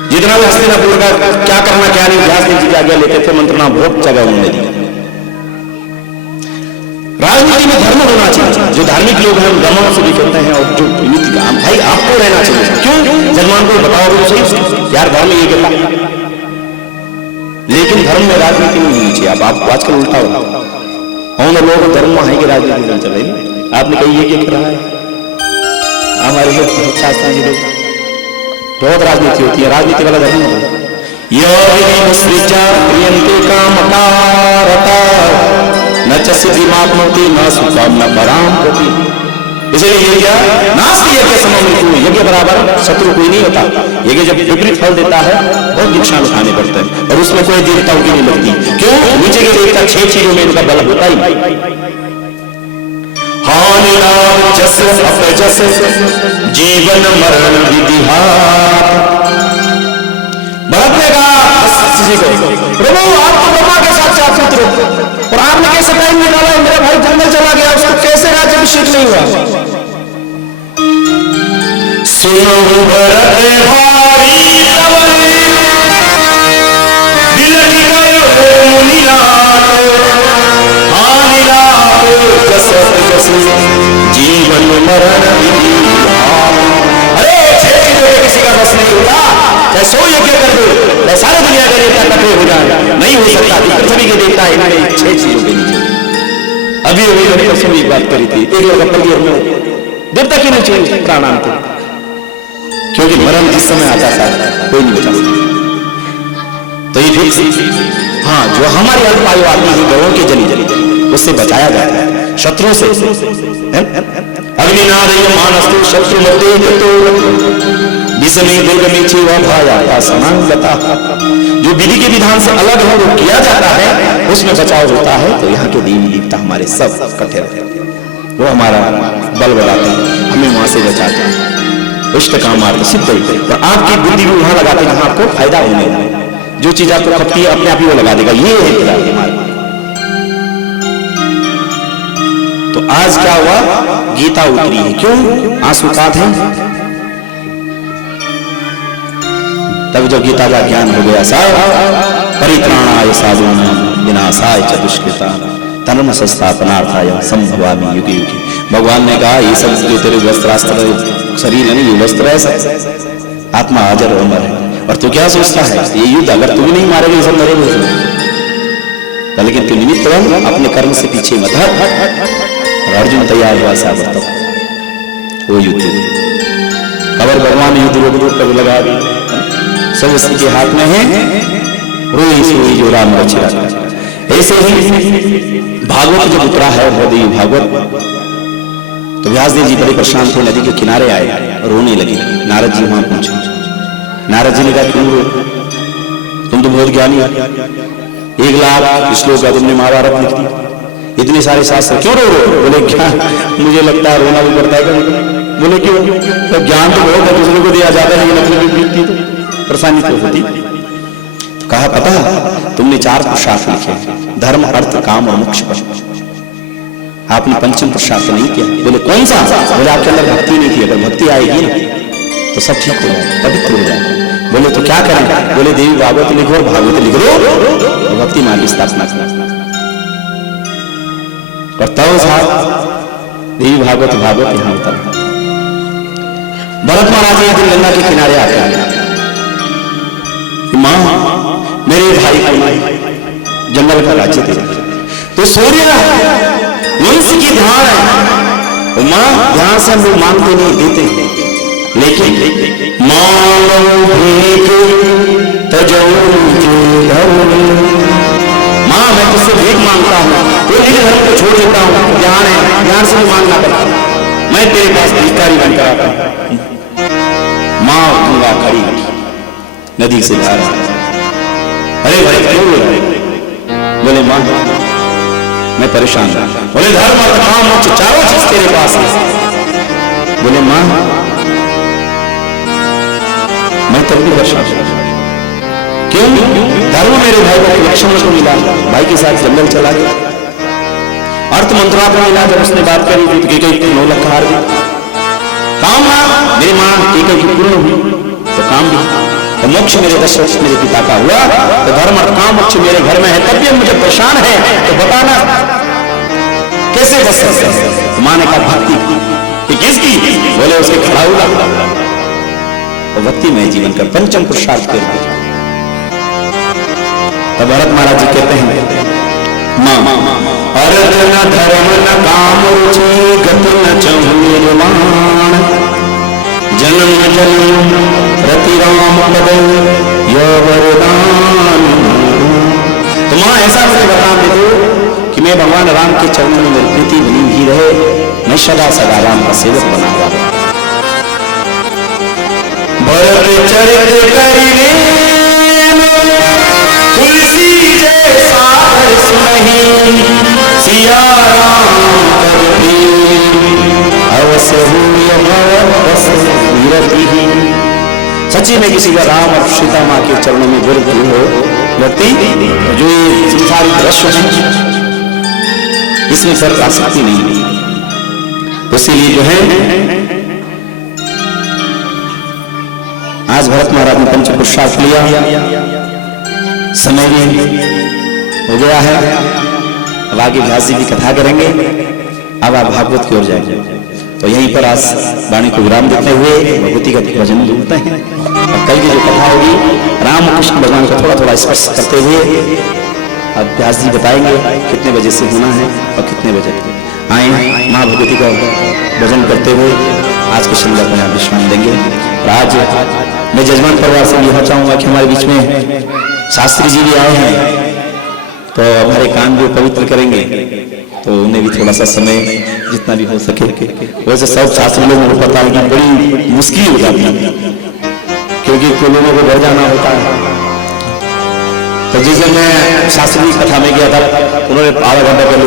जितना भी हस्तिनापुर का क्या करना क्या नहीं व्यासदेव जी की आज्ञा लेते थे, मंत्रणा बहुत जगह उन्होंने दी। राजनीति में धर्म होना चाहिए। जो धार्मिक लोग हैं ब्राह्मणों से भी कहते हैं, और जो नीति का भाई आपको रहना चाहिए। क्यों जजमान को बताओ तो सही यार, धर्म ये कहता, लेकिन धर्म में राजनीति नहीं होनी चाहिए। आप आजकल उल्टा होता और लोग धर्म है कि राजनीति में चले। आपने कही ये क्या कर रहा है, हमारे शास्त्र जी लोग बहुत राजनीति होती है, राजनीति वाला धर्म होता है। न सिद्धिमाप्नोति न सुखम न पराम गति। इसलिए ये क्या नास्ति यज्ञ सममृत्यु, यज्ञ बराबर शत्रु कोई नहीं होता। यज्ञ जब विपरीत फल देता है बहुत नुकसान उठाने पड़ते हैं, और उसमें कोई देवताओं की नहीं लगती। क्यों? नीचे के देवता 6 चीजों में इनका बल होता ही। हानि लाभ जस अपजस जीवन मरण विधिहार। भरत ने कहा प्रभु आप तो ब्रह्मा के साथ पुत्र हो, और आपने कैसे टाइम निकाला, मेरा भाई जंगल चला गया, उसको कैसे राज्याभिषेक नहीं हुआ। सुनो भरत भाई जीवन मरण अरे 6 चीजों में किसी का बस नहीं होता। चाहे 100 यज्ञ कर दो, सारे दुनिया के देवता इकट्ठे हो जाए, नहीं हो सकता। पृथ्वी के देवता इन्होंने 6 चीजों के नीचे। अभी मैंने परसों एक बात करी थी, एक लोग पलियर में देवता क्यों नहीं चाहिए प्राणांत, क्योंकि मरण जिस समय आता था कोई नहीं बचा सकता। तो ये फिक्स, हाँ जो हमारी अल्पायु आदमी है गौरों के जली उससे बचाया जाता है शत्रुओं से। अग्निनाद मानस्तु शत्रु मध्य तो विषमे दुर्गमे छेवा भाया समांगता। जो विधि के विधान से अलग है वो किया जाता है, उसमें बचाव होता है। तो यहाँ के देवी देवता हमारे सब इकट्ठे रहते हैं, वो हमारा बल बढ़ाते हैं, हमें वहां से बचाते हैं। इष्ट कामार्थ सिद्ध है। तो आपकी बुद्धि भी वहां लगाते हैं जहां आपको फायदा होने वाला। जो चीज आपको खपती है अपने आप ही वो लगा देगा। ये है हमारा। तो आज क्या हुआ, गीता उतरी है। क्यों आंसुकात है? तब जब गीता का ज्ञान हो गया, परित्राणाय साधूनां विनाशाय च दुष्कृता धर्म संस्थापनार्थाय संभवामि युगे युगे। भगवान ने कहा ये सब जो तेरे वस्त्रास्त्र शरीर नहीं, ये वस्त्र है, आत्मा हाजर और अमर है। और तू क्या सोचता है ये युद्ध अगर तू नहीं मारेगा, ये सब मरेगा। लेकिन तू निमित्त बन, अपने कर्म से पीछे मत हट। अर्जुन तैयार हुआ साहब, तब वो युद्ध कबर भगवान युद्ध रोक कर लगा दी। सब उसके के हाथ में है, रोई सोई जो राम रचिया। ऐसे ही भागवत जब उतरा है हृदय भागवत, तो व्यासदेव जी बड़े परेशान थे, नदी के किनारे आए, रोने लगे। नारद जी वहां पहुंचे। नारद जी ने कहा क्यों रो, तुम तो बहुत ज्ञानी हो, 1 लाख श्लोक का तुमने महाभारत लिख दिया, इतने सारे शास्त्र, क्यों रो रहे हो? बोले क्या मुझे लगता है रोना भी पड़ता है। बोले क्यों? तो ज्ञान तो बहुत है, दूसरे को दिया जाता है, लेकिन अपनी विपरीत तो परेशानी तो होती। तो कहा पता तुमने 4 पुरुषार्थ लिखे, धर्म अर्थ काम और मोक्ष पर, आपने 5वां पुरुषार्थ नहीं किया। बोले कौन सा? बोले आपके अंदर भक्ति नहीं थी, अगर भक्ति आएगी तो सब ठीक हो जाए, पवित्र हो जाए। बोले तो क्या करें? बोले देवी भागवत लिखो और भागवत लिख लो, तो भक्ति मार्ग की स्थापना करना। और तब साहब देवी भागवत यहाँ होता है। भरत महाराज एक दिन गंगा के किनारे आते हैं, माँ मेरे भाई को जंगल का राज्य दे, तो सूर्य वंश की ध्यान है, माँ ध्यान से हम लोग मांगते नहीं देते, लेकिन मानो भेंट माँ मैं तुझसे भेंट मांगता हूँ, तो निज धर्म को छोड़ देता हूँ, ज्ञान है, ज्ञान से भी मांगना पड़ता, मैं तेरे पास भिखारी बनकर आता हूँ। माँ गंगा खड़ी नदी से बाहर, अरे भाई क्यों बोले? बोले माँ मैं परेशान हूं। बोले धर्म अर्थ काम मोक्ष चारों चीज तेरे पास है। बोले मां मैं तब भी परेशान हूं। क्यों? धर्म मेरे भाई को लक्ष्मण को मिला, भाई के साथ जंगल चला गया। अर्थ मंत्रा को मिला, जब उसने बात करी तो कैकेयी 9 लाख हार दी। काम मेरी मां कैकेयी की पूर्ण हुई तो काम भी, तो मोक्ष मेरे दशरथ मेरे पिता का हुआ, तो धर्म और काम मोक्ष मेरे घर में है, तब भी मुझे परेशान है, तो बताना कैसे बच सकते हैं? मां ने कहा भक्ति किसकी? बोले उसके खड़ा हुआ, तो भक्ति में जीवन का पंचम पुरुषार्थ कर दिया। तब भरत महाराज जी कहते हैं मां अर्थ न धर्म न काम रुचि गत न चहु निर्वाण जन्म जन्म रति राम पद यो वरदान। तो मां ऐसा मुझे वरदान दे दो कि मैं भगवान राम के चरणों में मेरी प्रीति बनी ही रहे, मैं सदा सदा राम का सेवक बना हुआ। भरत चरित करिने तुलसी जैसा सुनहि सिया राम अवश्य सच्ची में किसी का राम और सीता मां के चरणों में गिर हो व्यक्ति, जो ये संसारी दृश्य है इसमें फर्क आ सकती नहीं। तो इसीलिए जो है आज भरत महाराज ने पंच पुरुषार्थ लिया, समय भी हो गया है, अब आगे व्यास जी की कथा करेंगे, अब आप भागवत की ओर जाएंगे। तो यहीं पर आज वाणी को विराम देते हुए भगवती का भजन बोलते हैं। और कल की जो कथा होगी राम कृष्ण भगवान का थोड़ा थोड़ा स्पर्श करते हुए अब व्यास जी बताएंगे कितने बजे से होना है और कितने बजे आए माँ भगवती का भजन करते हुए आज के संध्या को यहाँ विश्राम देंगे। और आज मैं जजमान परिवार से यह चाहूंगा कि हमारे बीच में शास्त्री जी भी आए हैं, तो हमारे कान भी पवित्र करेंगे, तो उन्हें भी थोड़ा सा समय जितना भी हो सके। वैसे सब शास्त्री लोगों को पता है कि बड़ी मुश्किल हो जाती है, क्योंकि कुछ लोगों को घर जाना होता है। तो जिस दिन मैं शास्त्री कथा में गया था उन्होंने आधा घंटा पहले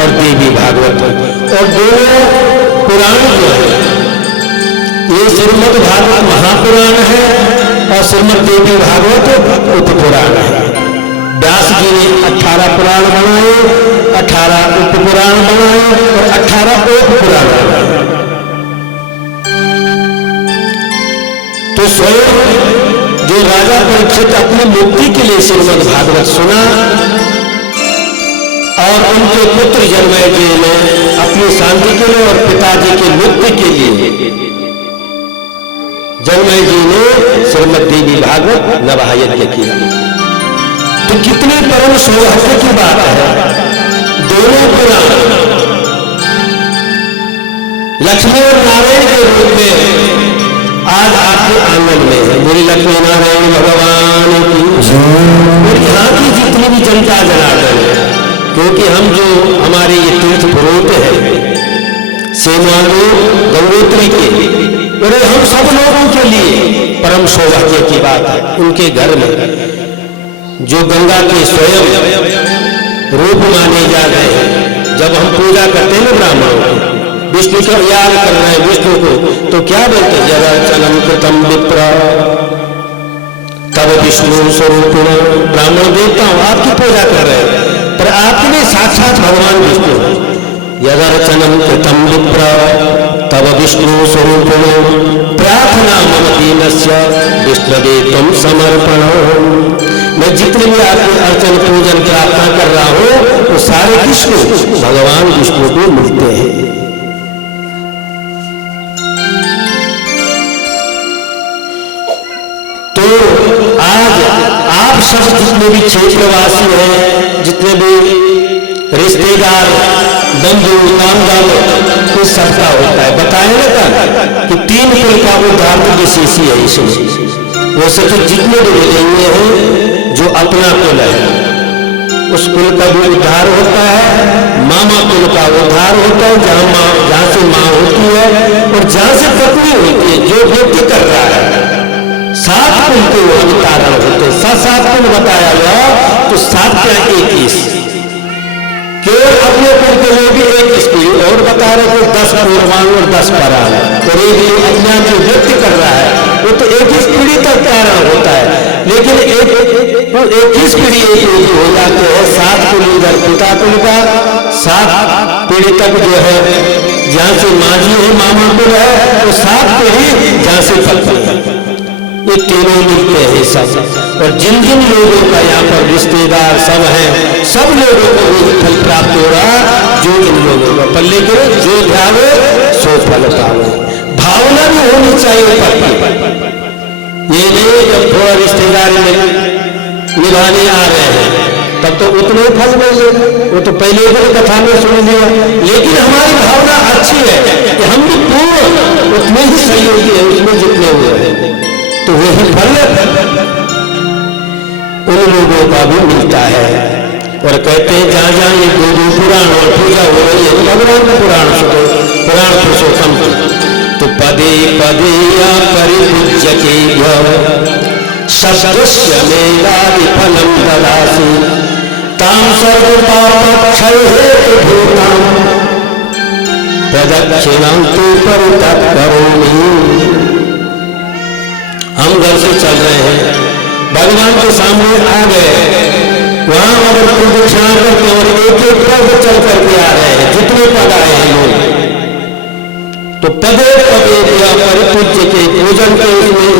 और देवी भागवत और दोनों पुराण जो है, ये श्रीमद् भागवत महापुराण है और श्रीमद् देवी भागवत उपपुराण है। व्यास जी ने 18 पुराण बनाए, 18 उपपुराण बनाए और 18 उपपुराण बनाए। तो स्वयं जो राजा परीक्षित अपनी मुक्ति के लिए श्रीमद् भागवत सुना और उनके पुत्र जन्मेजय ने अपनी शांति के लिए और पिताजी की मुक्ति के लिए जन्मेजय ने श्रीमद् देवी भागवत नवहा यज्ञ किया। तो कितनी परम सौभाग्य की बात है। दोनों पुराण लक्ष्मी और नारायण के रूप में आज आपके आंगन में है। बोली लक्ष्मी नारायण भगवान की और यहाँ की जितनी भी जनता जनार्दन है, क्योंकि हम जो हमारे ये तीर्थ पुरोहित है सेवानु गंगोत्री के, और हम सब लोगों के लिए परम सौभाग्य की बात है। उनके घर में जो गंगा के स्वयं रूप माने जा रहे हैं, जब हम पूजा करते हैं ना ब्राह्मणों को, विष्णु का याद कर रहे हैं विष्णु को, तो क्या बोलते हैं जराचनम कृतम विप्र तब विष्णु स्वरूप। ब्राह्मण देवताओं आपकी पूजा कर रहे हैं, पर आपने साक्षात भगवान विष्णु यदर्चनम कृतम विप्र तब विष्णु स्वरूप प्रार्थना मम दीनस्य विष्णुदे तुम समर्पण। मैं जितने भी आपके अर्चन पूजन प्रार्थना कर रहा हूं वो सारे किसको, भगवान विष्णु को मिलते हैं। तो आज आप सब जितने भी क्षेत्रवासी हैं, जितने भी रिश्तेदार बंधु नामदार को सबका होता है। बताए ना कि 3 कुल का उद्धार तो विशेषी है इसमें। वैसे तो जितने भी मिलेंगे हैं जो अपना कुल है उस कुल का भी उद्धार होता है, मामा कुल का उद्धार होता है, जहां से माँ होती है और जहां से पत्नी होती है। जो व्यक्ति कर रहा है 7 कुल के अवतारण होते, 7 कुल बताया गया, तो 7 क्या 21, केवल अपने कुल के लिए भी 21 कुल और बता रहे थे, 10 पूर्वांग और 10 परांग। और एक अपना जो व्यक्ति कर रहा है वो तो 21 पीढ़ी तक कारण होता है, लेकिन 21 पीढ़ी एक हो जाते हैं। 7 कुल इधर पिता कुल का, 7 पीढ़ी तक जो है जहां से माजी है मामा कुल है, तो 7 पीढ़ी जहां से पत्नी, ये तीनों मिलते हैं सब। और जिन जिन लोगों का यहाँ पर रिश्तेदार सब हैं, सब लोगों को वो फल प्राप्त हो रहा जो इन लोगों का पर, लेकिन जो ध्यावे सो फल पावे। भावना भी होनी चाहिए पत्नी, ये नहीं जब थोड़ा रिश्तेदारी में निभाने आ रहे हैं, तब तो उतने ही फल मिलेगा। वो तो पहले ही कथा में सुन लिया, लेकिन हमारी भावना अच्छी है कि हम भी पूर्ण उतने ही सहयोगी है उसमें जितने हुए हैं, तो वही फल उन लोगों का भी मिलता है। और कहते हैं जहां जहां ये दो पुराण और पूजा हो रही है, भगवान का पुराण सुनो, पुराण पुरुषोत्तम तो पदे पदे या परिपूज्य के सदृश्य मेदादि फलम ददासि ताम सर्वपापक्षय हेतु भूताम प्रदक्षिणां तु परितः करोमि। हम घर से चल रहे हैं, भगवान के सामने आ गए, वहां अगर प्रदक्षिणा करके और एक एक पद चल करके आ रहे हैं, जितने पद आए हैं लोग, तो पदे पदे या परिपूज्य के पूजन के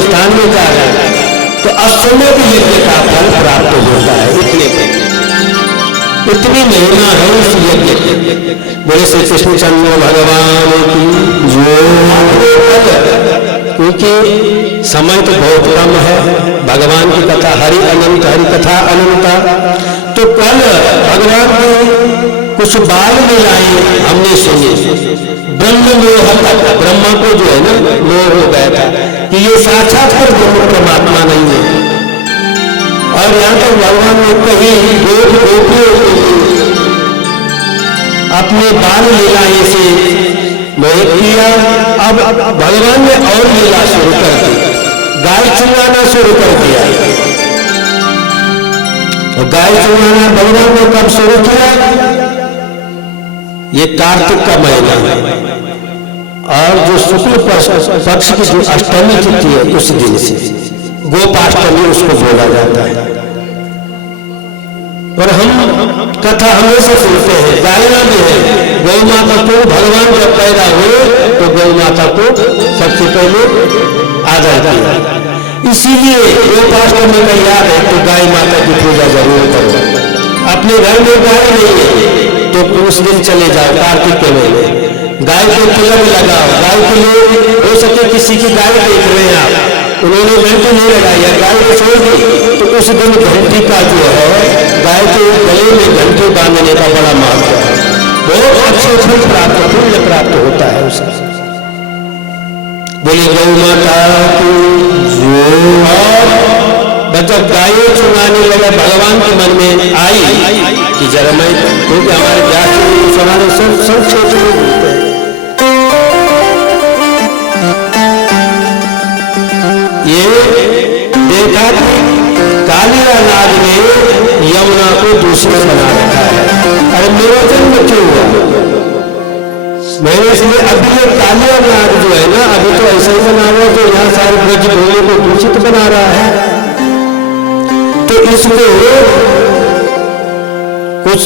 स्थान में जा रहे हैं, तो अश्वमेध यज्ञ का फल प्राप्त होता है। इतनी महिमा है उस यज्ञ की। बोले श्री कृष्णचंद्र भगवान की जो, क्योंकि समय तो बहुत कम है, भगवान की कथा हरि अनंत, हरि कथा अनंता। तो कल भगवान ने कुछ बाल लीलाएं हमने सुनी। ब्रह्म मोह तक, ब्रह्मा को जो है ना मोह हो गया था कि ये साक्षात ब्रह्म परमात्मा नहीं है, और यहाँ तक भगवान ने कहीं गोपियों को अपने बाल लीलाएं से मोहित किया। अब भगवान ने और लीला शुरू कर दी, गाय चुराना शुरू कर दिया। और गाय चुराना भगवान ने कब शुरू किया? ये कार्तिक का महीना है, और जो शुक्ल पक्ष की जो अष्टमी तिथि है उस दिन से गोपाष्टमी उसको बोला जाता है। और हम कथा हमेशा सुनते हैं, गायना भी है, गौ माता को भगवान जब पैदा हुए तो गौ माता को सबसे पहले आदर किया, इसीलिए गोपाष्टमी का याद है तो गाय माता की पूजा जरूर करो। अपने घर में गाय नहीं है तो उस दिन चले जाओ कार्तिक के महीने, गाय को तिलक लगाओ। गाय के लिए हो सके किसी की गाय देख रहे हैं आप, उन्होंने घंटी नहीं लगाई है, गाय को छोड़ दी, तो उस दिन घंटी का जो है गाय के गले में घंटी बांधने का बड़ा महत्व है। बहुत अच्छे फल प्राप्त, पुण्य प्राप्त होता है उसका। बोले गौ माता की जो। जब गायों चुनाने लगा भगवान के मन में आई कि जरा मैं, क्योंकि हमारे व्यास सुनाने संक्षेप में बोलते हैं, ये देखा कि कालिया नाग ने यमुना को दूषित बना रखा है। अरे मेरा जन्म क्यों हुआ? मैंने इसलिए अभी ये कालिया नाग जो है ना, अभी तो ऐसा ही बना रहा है जो यहाँ सारे ब्रज भूमि को दूषित बना रहा है। तो इसको कुछ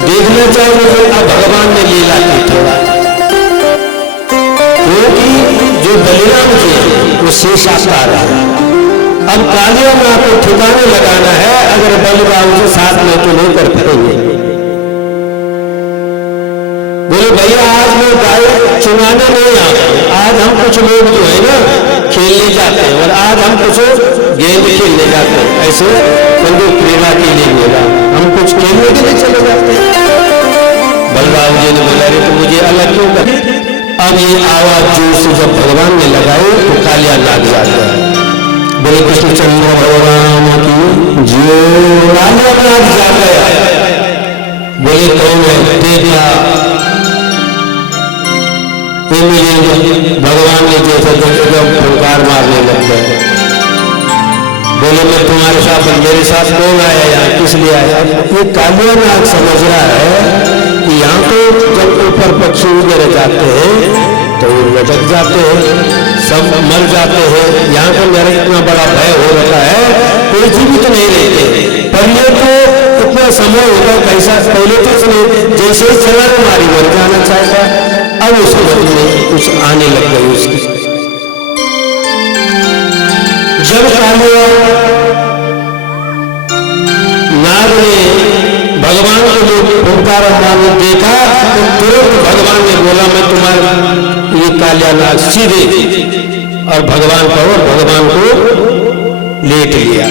देखना चाहिए। अब भगवान ने लीला की थोड़ा, क्योंकि जो बलिराम जी वो शेषावतार है। अब कालिया मां को ठिकाने लगाना है, अगर बलिराम जी साथ में तो नहीं कर पाएंगे। बोले भैया आज मैं गाय चुनाने नहीं आता, आज हम कुछ लोग जो है ना खेलने जाते हैं, और आज हम कुछ गेंद खेलने जाते हैं, ऐसे बंदूक क्रीड़ा के लिए बोला, हम कुछ खेलने के लिए चले जाते हैं। बलराम जी ने बोला रे तो मुझे अलग क्यों कर? अब ये आवाज जोर से जब भगवान ने लगाई तो कालिया नाग जाता है। बोले कृष्णचंद्र भगवान की जो। कालिया नाग जा गया। बोले कौन है? देखा भगवान ने जैसे जब फुलकार मारने लग गए। बोले मैं तुम्हारे साथ, मेरे साथ कौन आया यहाँ, किस लिए आया? ये कालिया नाग समझ रहा है कि यहाँ तो जब ऊपर पक्षी वगैरह जाते हैं तो लटक जाते हैं, सब मर जाते हैं। यहाँ पर मेरा इतना बड़ा भय हो रखा है, कोई जीवित नहीं रहते। पर ये तो इतना समय होगा कैसा, पहले तो जैसे ही चला तुम्हारी मर जाना चाहता, अब उसको में कुछ आने लग गई उसकी। जब कालिया नाग ने भगवान को जो ओंकार ने देखा तो तुरंत भगवान ने बोला मैं तुम्हारे ये कालिया नाग सीधे, और भगवान को लेट लिया।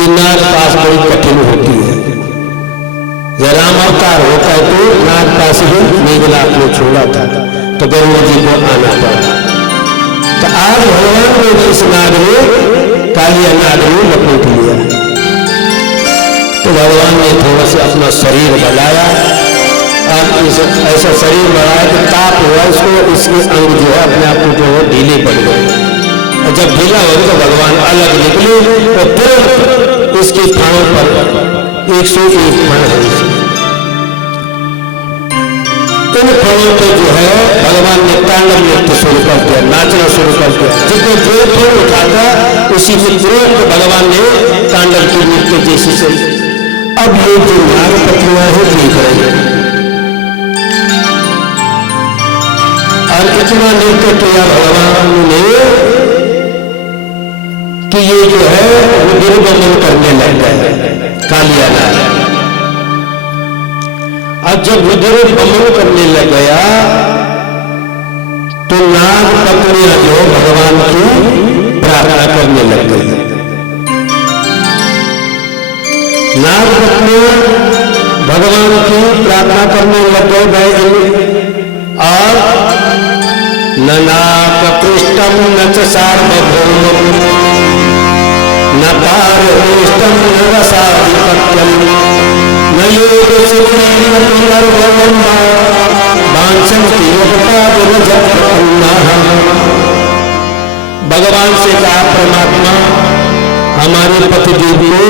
कि नागपाश बड़ी कठिन होती है। जब राम अवतार होता है तो नागपाश ही मेघनाथ ने छोड़ा था, तो गरुड़ जी को आना पड़ा। तो आज भगवान ने इस नाग में, कालिया नाग में लपेट लिया। तो भगवान ने थोड़ा सा अपना शरीर बढ़ाया, और ऐसा शरीर बढ़ाया कि ताप हुआ इसको, इसके अंग जो है अपने आप को जो है ढीले पड़ गए। और जब ढीला हो गया तो भगवान अलग निकले और तुरंत इसके फणों पर 101 फण है। इन फणों पे जो है भगवान ने तांडव नृत्य शुरू कर दिया, नाचना शुरू कर दिया। जितने जो फण उठाता उसी में तुरंत भगवान ने तांडव की नृत्य जैसी से। अब ये जो नाग पत्नियां है देख रही है और इतना नृत्य किया भगवान ने कि ये जो है रुद्रगमन करने लग गए कालिया नाग। अब जब रुद्रगमन करने लग गया तो नाग पत्नियां जो भगवान की प्रार्थना करने लग गई। नाग पत्नियां भगवान की प्रार्थना करने लग गए और न नागपृष्ठम न च सार्वभौमम् न पारमेष्टम न रसाधिपत्यम न योगसिद्धिं न पुनर्भवम् वाञ्छन्ति योगपादरजत्पन्नाः। भगवान से कहा परमात्मा हमारे पतिदेव को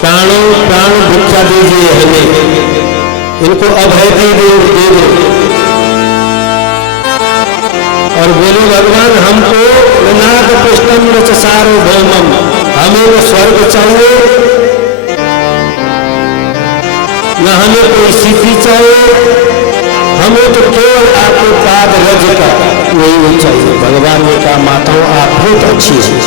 प्राण भिक्षा दीजिए, हमें इनको अभय दे दो। और बोले भगवान हमको नागपृष्ठम न च सार्वभौमम्, हमें न स्वर्ग चाहिए न हमें कोई सिद्धि चाहिए, हमें तो केवल आपको पाद रज का वही चाहिए। भगवान ने कहा माताओं आप बहुत अच्छी है,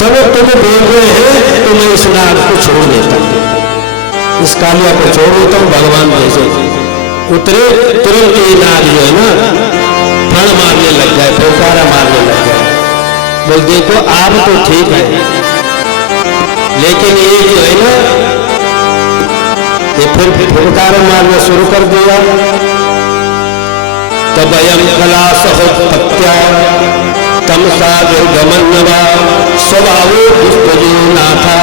चलो तुम्हें बोल रहे हैं तो मैं इस नाग को छोड़ देता हूं, इस कालिया को छोड़ देता हूं। भगवान जैसे उतरे तुरंत ये नाग जो है ना फण मारने लग गए, फुफकारा मारने लग गए। बोल देखो आप तो ठीक है, लेकिन ये जो है ना ये फिर फुफकारा मारना शुरू कर दिया। तब अयम कला सहोत्पत्त्या तमसा दुर्गमन्नवा स्वभावो दुष्टजो नाथा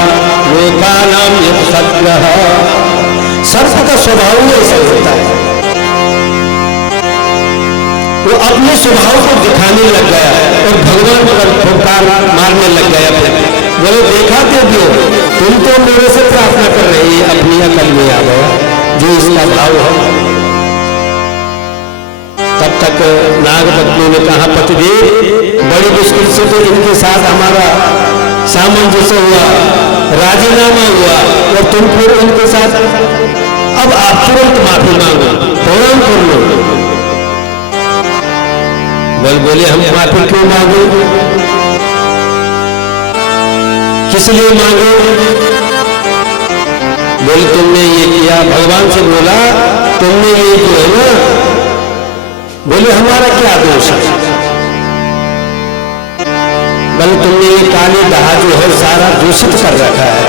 लोकानां यत् सद्यः। सर्प का स्वभाव ही ऐसा होता है, वो अपने स्वभाव को दिखाने लग गया और भगवान पर फुफकार मारने लग गया। बोले देखा क्यों, तुम तो मेरे से प्रार्थना कर रही है, अपनी अकल में आ गया जो इसका भाव है। तब तक नागपत्नी ने कहा पतिदेव बड़ी मुश्किल से तो इनके साथ हमारा सामंजस्य हुआ, राजीनामा हुआ और तुम फिर उनके साथ, अब आप तुरंत माफी मांगो, प्रणाम कर लो। बोले हम माफी क्यों मांगे, किस लिए मांगे? बोले तुमने ये किया, भगवान से बोला तुमने ये जो है ना, बोले हमारा क्या दोष है? बोले तुमने ये काली दहा जो है सारा दूषित कर रखा है,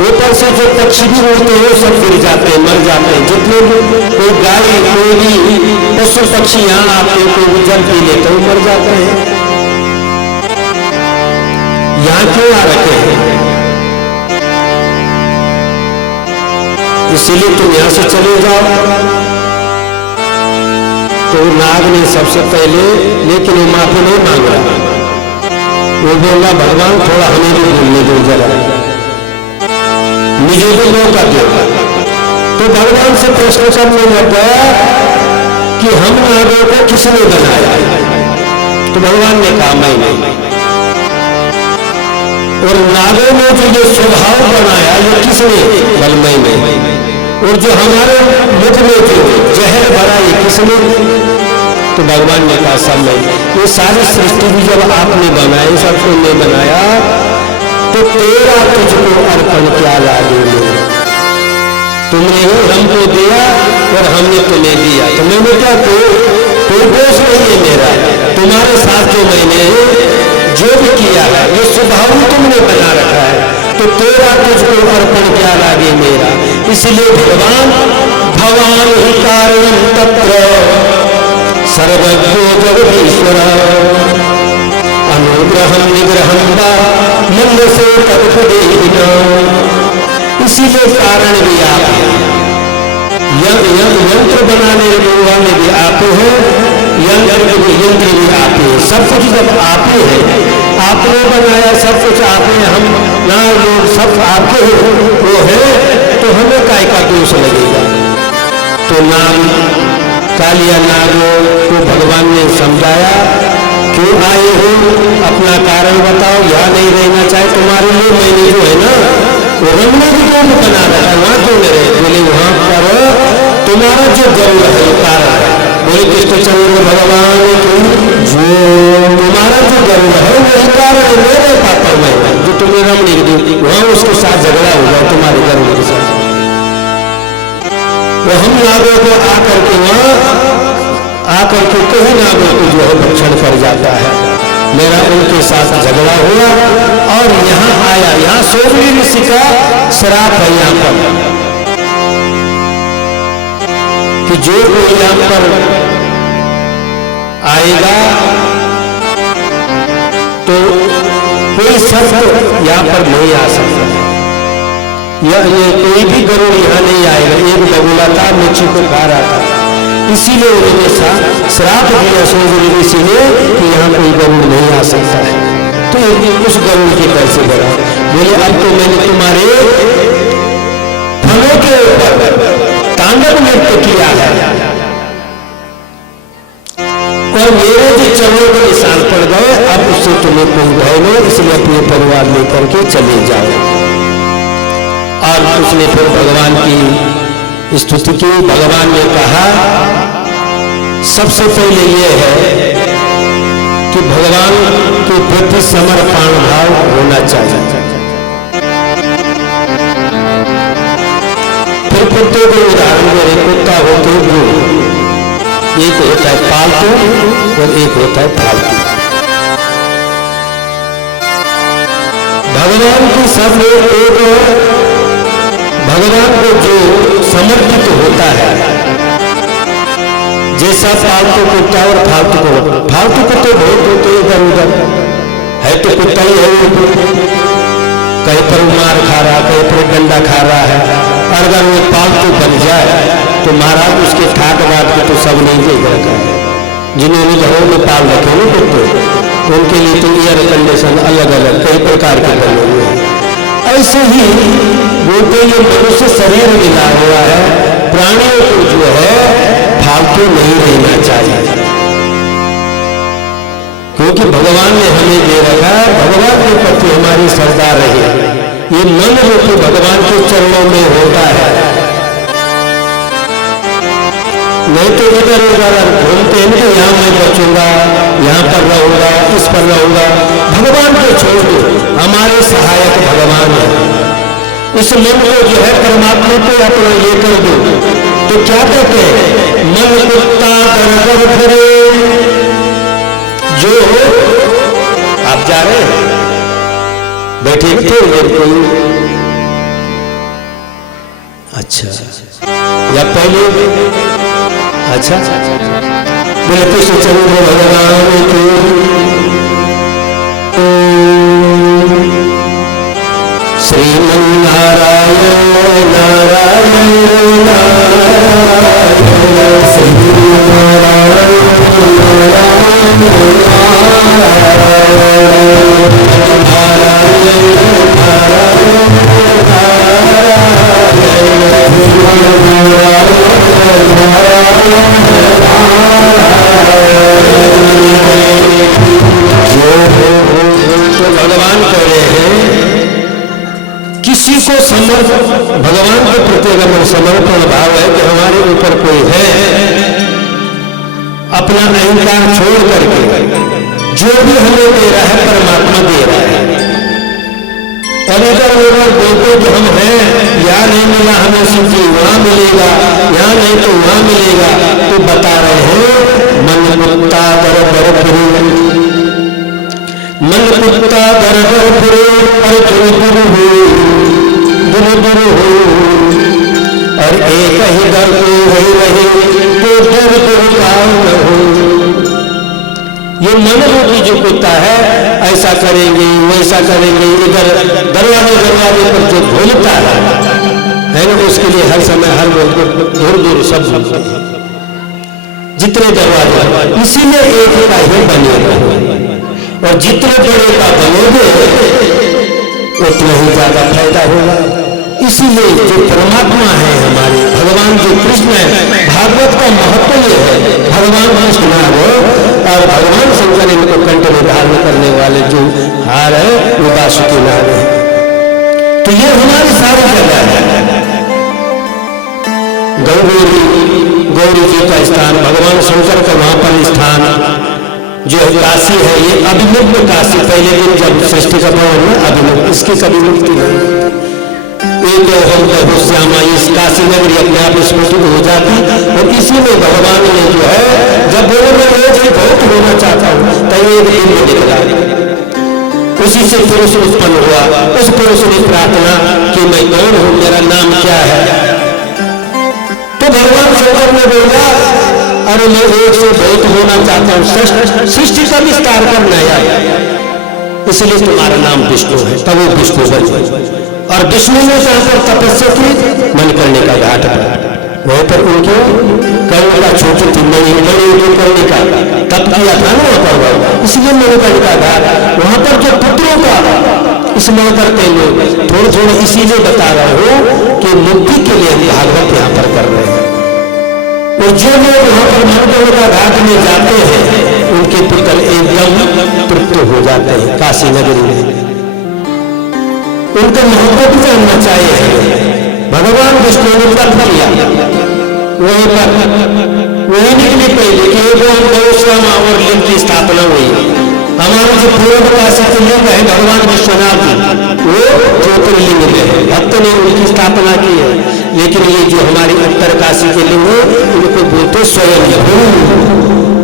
ऊपर से जो पक्षी भी उड़ते हैं सब गिर जाते हैं, मर जाते हैं। जितने भी कोई गाय कोई भी पशु पक्षी यहाँ आते हैं, कोई जल पी लेते हैं मर जाते हैं। यहाँ क्यों आ रखे हैं? इसीलिए तुम यहाँ से चले जाओ। तो नाग ने सबसे पहले, लेकिन वो माफी नहीं मांग रहा, वो बोला भगवान थोड़ा हमें भी बोलने दो जरा, मुझे भी मौका दो। तो भगवान से प्रश्न करने लग गया कि हम नागों को किसने बनाया? तो भगवान ने कहा मैंने। और नागों में जो ये स्वभाव बनाया ये किसने? बल मैंने। और जो हमारे मुख में जो जहर भरा ये किसने? तो भगवान ने कहा सब मैं। ये सारी सृष्टि भी जब आपने बनाई, सब तुमने बनाया, तो तेरा तुझको अर्पण क्या लागे? तुमने ही हमको दिया और हमने तुम्हें दिया, तो मैंने क्या कोई दोष नहीं है मेरा, तुम्हारे साथ जो मैंने किया है, ये स्वभाव तुमने बना रखा है, तो तेरा तुझको अर्पण क्या लागे मेरा। इसलिए भगवान भगवान ही कारण तत्र सर्वज्ञो जगदीश्वर अनुग्रहम निग्रहम वा मंद से तत्पदेहिना। इसीलिए कारण भी आप हैं, यंत्र बनाने वाले भी आप हैं, यंत्र भी आप हैं, सब कुछ जब आप ही है, आपने बनाया सब कुछ आप है, हम ना लोग सब आपके वो है, तो हमें काय का दोष लगेगा। तो नाम कालिया नागों को भगवान ने समझाया, क्यों आए हो, अपना कारण बताओ, यहाँ नहीं रहना चाहे तुम्हारे लिए, मैंने जो है ना वो रमने की रूप बना रखा है, वहां क्यों नहीं रहे। बोले वहां पर तुम्हारा जो गर्व है वो कारण है। बोले कृष्णचंद्र भगवान की जो तुम्हारा जो गर्व है वही कारण है, मेरे पापा में जो तुम्हें रमने की दी, वहां उसके साथ झगड़ा होगा तुम्हारे गर्व के साथ। वो हम नागों को आकर के वहां आकर के कई नागों को जो है भक्षण कर जाता है। मेरा उनके साथ झगड़ा हुआ और यहाँ आया, यहाँ सोमनी ऋषि का श्राप है यहाँ पर कि जो कोई यहाँ पर आएगा तो कोई शब्द यहाँ पर नहीं आ सकता, ये कोई भी गरुड़ यहाँ नहीं आएगा। एक बगुला था, मिर्ची को खा रहा था, इसीलिए उन्होंने श्राप दिया सोमनी ऋषि ने कि यहाँ कोई गरुड़ नहीं आ सकता है। तो उस गरुड़ के घर से डरा, बोले अब तो मैंने तुम्हारे फलों के ऊपर तांडव नृत्य किया है और मेरे जो चरणों के निशान पड़ गए, अब उससे तुम्हें कोई भय नहीं, इसलिए अपने परिवार लेकर के चले जाओ। और उसने फिर भगवान की स्तुति की। भगवान ने कहा सबसे पहले यह है कि भगवान के प्रति समर्पण भाव होना चाहिए। फिर कुत्ते के उदाहरण में कुत्ता होते दो, एक होता है पालतू और एक होता है फालतू। भगवान की सब एक भगवान को जो समर्पित होता है, जैसा फालतू कुत्ता और फालतू को, फालतू कुत्ते बहुत होते इधर उधर है, तो कुत्ता ही है, कहीं पर मार खा रहा, कहीं पर डंडा खा रहा है। और अगर वो पालतू बन जाए तो महाराज उसके ठाक बात को तो सब नहीं देख रखा है। जिन्होंने घरों में पाल रखे हैं कुत्ते, उनके लिए तो एयर कंडीशन अलग अलग कई प्रकार के बने हुए हैं। ऐसे ही बोलते ये मनुष्य शरीर मिला हुआ है, प्राणियों को जो है फालतू नहीं रहना चाहिए, क्योंकि भगवान ने हमें दे रखा है, भगवान के प्रति हमारी श्रद्धा रहे। ये मन जो कि भगवान के चरणों में होता है, नहीं तो इधर उधर घूमते हैं कि यहाँ मैं बचूंगा, यहाँ पर रहूंगा, इस पर रहूंगा। भगवान को छोड़ दो, हमारे सहायक भगवान है। इस मन को जो है परमात्मा को अपना ये कर दो, तो क्या कहते हैं, मन कुत्ता कर फिरे। जो आप जा रहे हैं, बैठे थे कोई, अच्छा या पहले, अच्छा बोले कृष्णचंद्र भगवान को श्रीमन्नारायण नारायण नारायण श्रीमन्नारायण भगवान कह रहे हैं किसी को भगवान के प्रति अगर समर्पण भाव है कि हमारे ऊपर कोई है, अपना अहंकार छोड़ करके जो भी हमें दे रहा है परमात्मा दे रहा है, और इधर उधर बोलते कि हम हैं, यहाँ नहीं मिला हमें सिद्धि वहां मिलेगा, यहाँ नहीं तो वहां मिलेगा, तो बता रहे हैं मन कुत्ता कर मन कुत्ता घर घर फिरे और दूर दूर हो और एक ही घर को वही रहे तो दूर दूर काम न हो। ये मनोरूपी जो कुत्ता है ऐसा करेंगे वैसा करेंगे, इधर दरवाजे पर जो भूलता है ना, उसके लिए हर समय हर दूर दूर सब जितने दरवाजे, इसीलिए एक का ही बनेगा और जितने बड़े का बनेगे उतना ही ज्यादा फायदा होगा। इसीलिए जो परमात्मा है हमारे भगवान जो कृष्ण है, भागवत का महत्व ये है, भगवान कृष्ण है और भगवान शंकर इनको कंठ में धारण करने वाले जो हार है वो वासुकी नाग है। तो ये हमारी सारी जगह है। गौरी जी का स्थान, भगवान शंकर का वहां पर स्थान जो काशी है, ये अभिमुक्त काशी। पहले दिन जब सृष्टि का भवन है अभिमुक्त, इसकी कभी मुक्ति नहीं। एक हम श्यामा इस काशी नगरी अपने आप स्मृति हो जाती और इसी में भगवान ने जो है जब बोलो मैं एक ही बहुत होना चाहता हूं तब एक दिन में निकला, उसी से पुरुष उत्पन्न हुआ। उस पुरुष ने प्रार्थना कि मैं कौन हूं, मेरा नाम क्या है। तो भगवान शंकर ने बोला अरे मैं एक से बहुत होना चाहता हूं, सृष्टि का विस्तार करना है, इसलिए तुम्हारा नाम विष्णु है। तब वो विष्णु बन और विष्णु ने कहां पर तपस्या की, मणिकर्णिका का घाट पर। वहां पर उनके कर्ण का छोटी थी मणिकर्णिका तप किया था ना वहां पर, इसलिए मणिकर्णिका का घाट। वहां पर जो पुत्रों का स्मरण करते लोग थोड़ा थोड़ा इसीलिए बता रहा हूं कि मुक्ति के लिए भागवत यहाँ पर कर रहे हैं। और जो लोग वहां पर मणिकर्णिका घाट में जाते हैं उनके पुत्र एकदम तृप्त हो जाते हैं काशी नगरी में। उनका महत्व भी जानना चाहिए। भगवान विष्णु ने तप किया वहीं पर, वही निकली पहले कि गौश्यामा और लिंग की स्थापना हुई। हमारे जो पूर्व काशी के लिंग है भगवान विश्वनाथ वो ज्योतिर्लिंग में है, भक्त ने उनकी स्थापना की है। लेकिन ये जो हमारी उत्तर काशी के लिंग है उनको बोलते स्वयं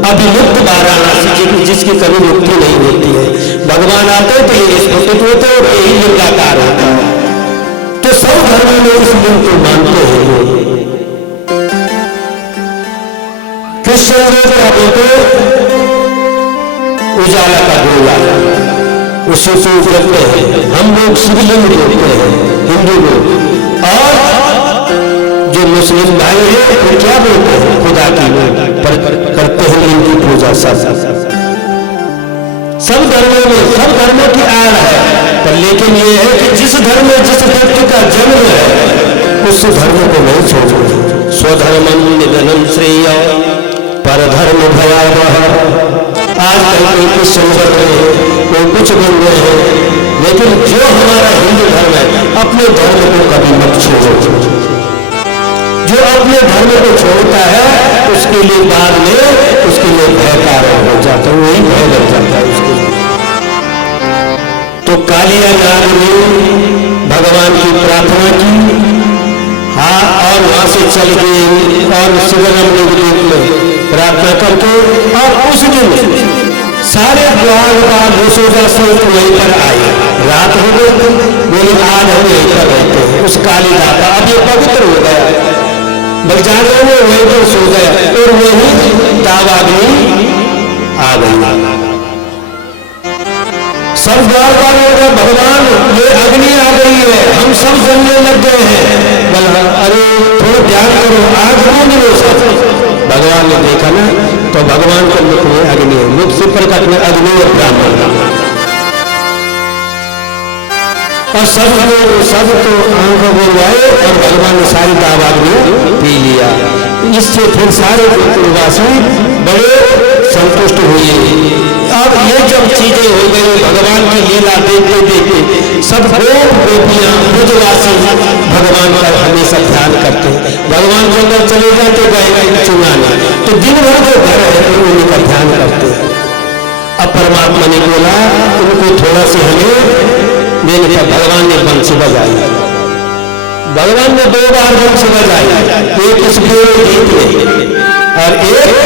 अभिमुक्त वाराणसी, जिसकी कभी मुक्ति नहीं होती है। भगवान आते तो ये स्फुटित होते और यही लिंगाकार होता है। तो सब धर्मों में इस लिंग को मानते हैं। कृष्ण क्या बोलते उजाला का गोला, उसी से उजलते हैं। हम लोग शिवलिंग बोलते हैं हिंदू लोग, और जो मुस्लिम भाई है वो क्या बोलते हैं खुदा की करते हैं इनकी पूजा। सब धर्मों में सब धर्मों की आड़ है, पर लेकिन ये है कि जिस धर्म में जिस व्यक्ति का जन्म है उस धर्म को नहीं छोड़ो। स्वधर्मम निधनम श्रेय परधर्म भयावह। आज कहीं कुछ समझ रहे हैं, कोई कुछ बन रहे हैं, लेकिन जो हमारा हिंदू धर्म है अपने धर्म को कभी मत छोड़ो। जो अपने धर्म को छोड़ता है उसके लिए बाद में उसके लिए भय कारण हो जाता है, वही भय लग जाता है उसके लिए। तो कालिया नाग ने भगवान की प्रार्थना की, हाँ, और वहां से चल गए और शिवरम में प्रार्थना करके, और उस दिन सारे द्वार यशोदा सहित वहीं पर आए। रात हो गई, बोले आज हम यहीं पर रहते हैं। उस काली दाता अब ये पवित्र हो गया, बलजाने में वहीं पर सो गया और वही दावाग्नि आ गई। सब द्वार वालों का भगवान ये अग्नि आ गई है, हम सब जलने लग गए हैं। अरे थोड़ा ध्यान करो, आग नहीं मिलो सब। भगवान ने देखा ना तो भगवान के मुख में अग्नि है, मुख से प्रकट में अग्नि और ब्राह्मण, और सब तो आंखों बोल आए और भगवान ने सारी दावाग्नि पी लिया। इससे फिर सारे पूर्ववासी बड़े संतुष्ट हुए। अब ये जब चीजें हो गई भगवान की लीला देखते देखते सब गोपियां ब्रजवासी भगवान का हमेशा ध्यान करते। भगवान के अंदर चले जाते गए चुनाने, तो दिन भर जो घर है उनका ध्यान करते। अब परमात्मा ने बोला उनको थोड़ा से हमें देने का। भगवान ने बंसी बजाई, भगवान ने 2 बार बंसी बजाई, एक इस गीत में और एक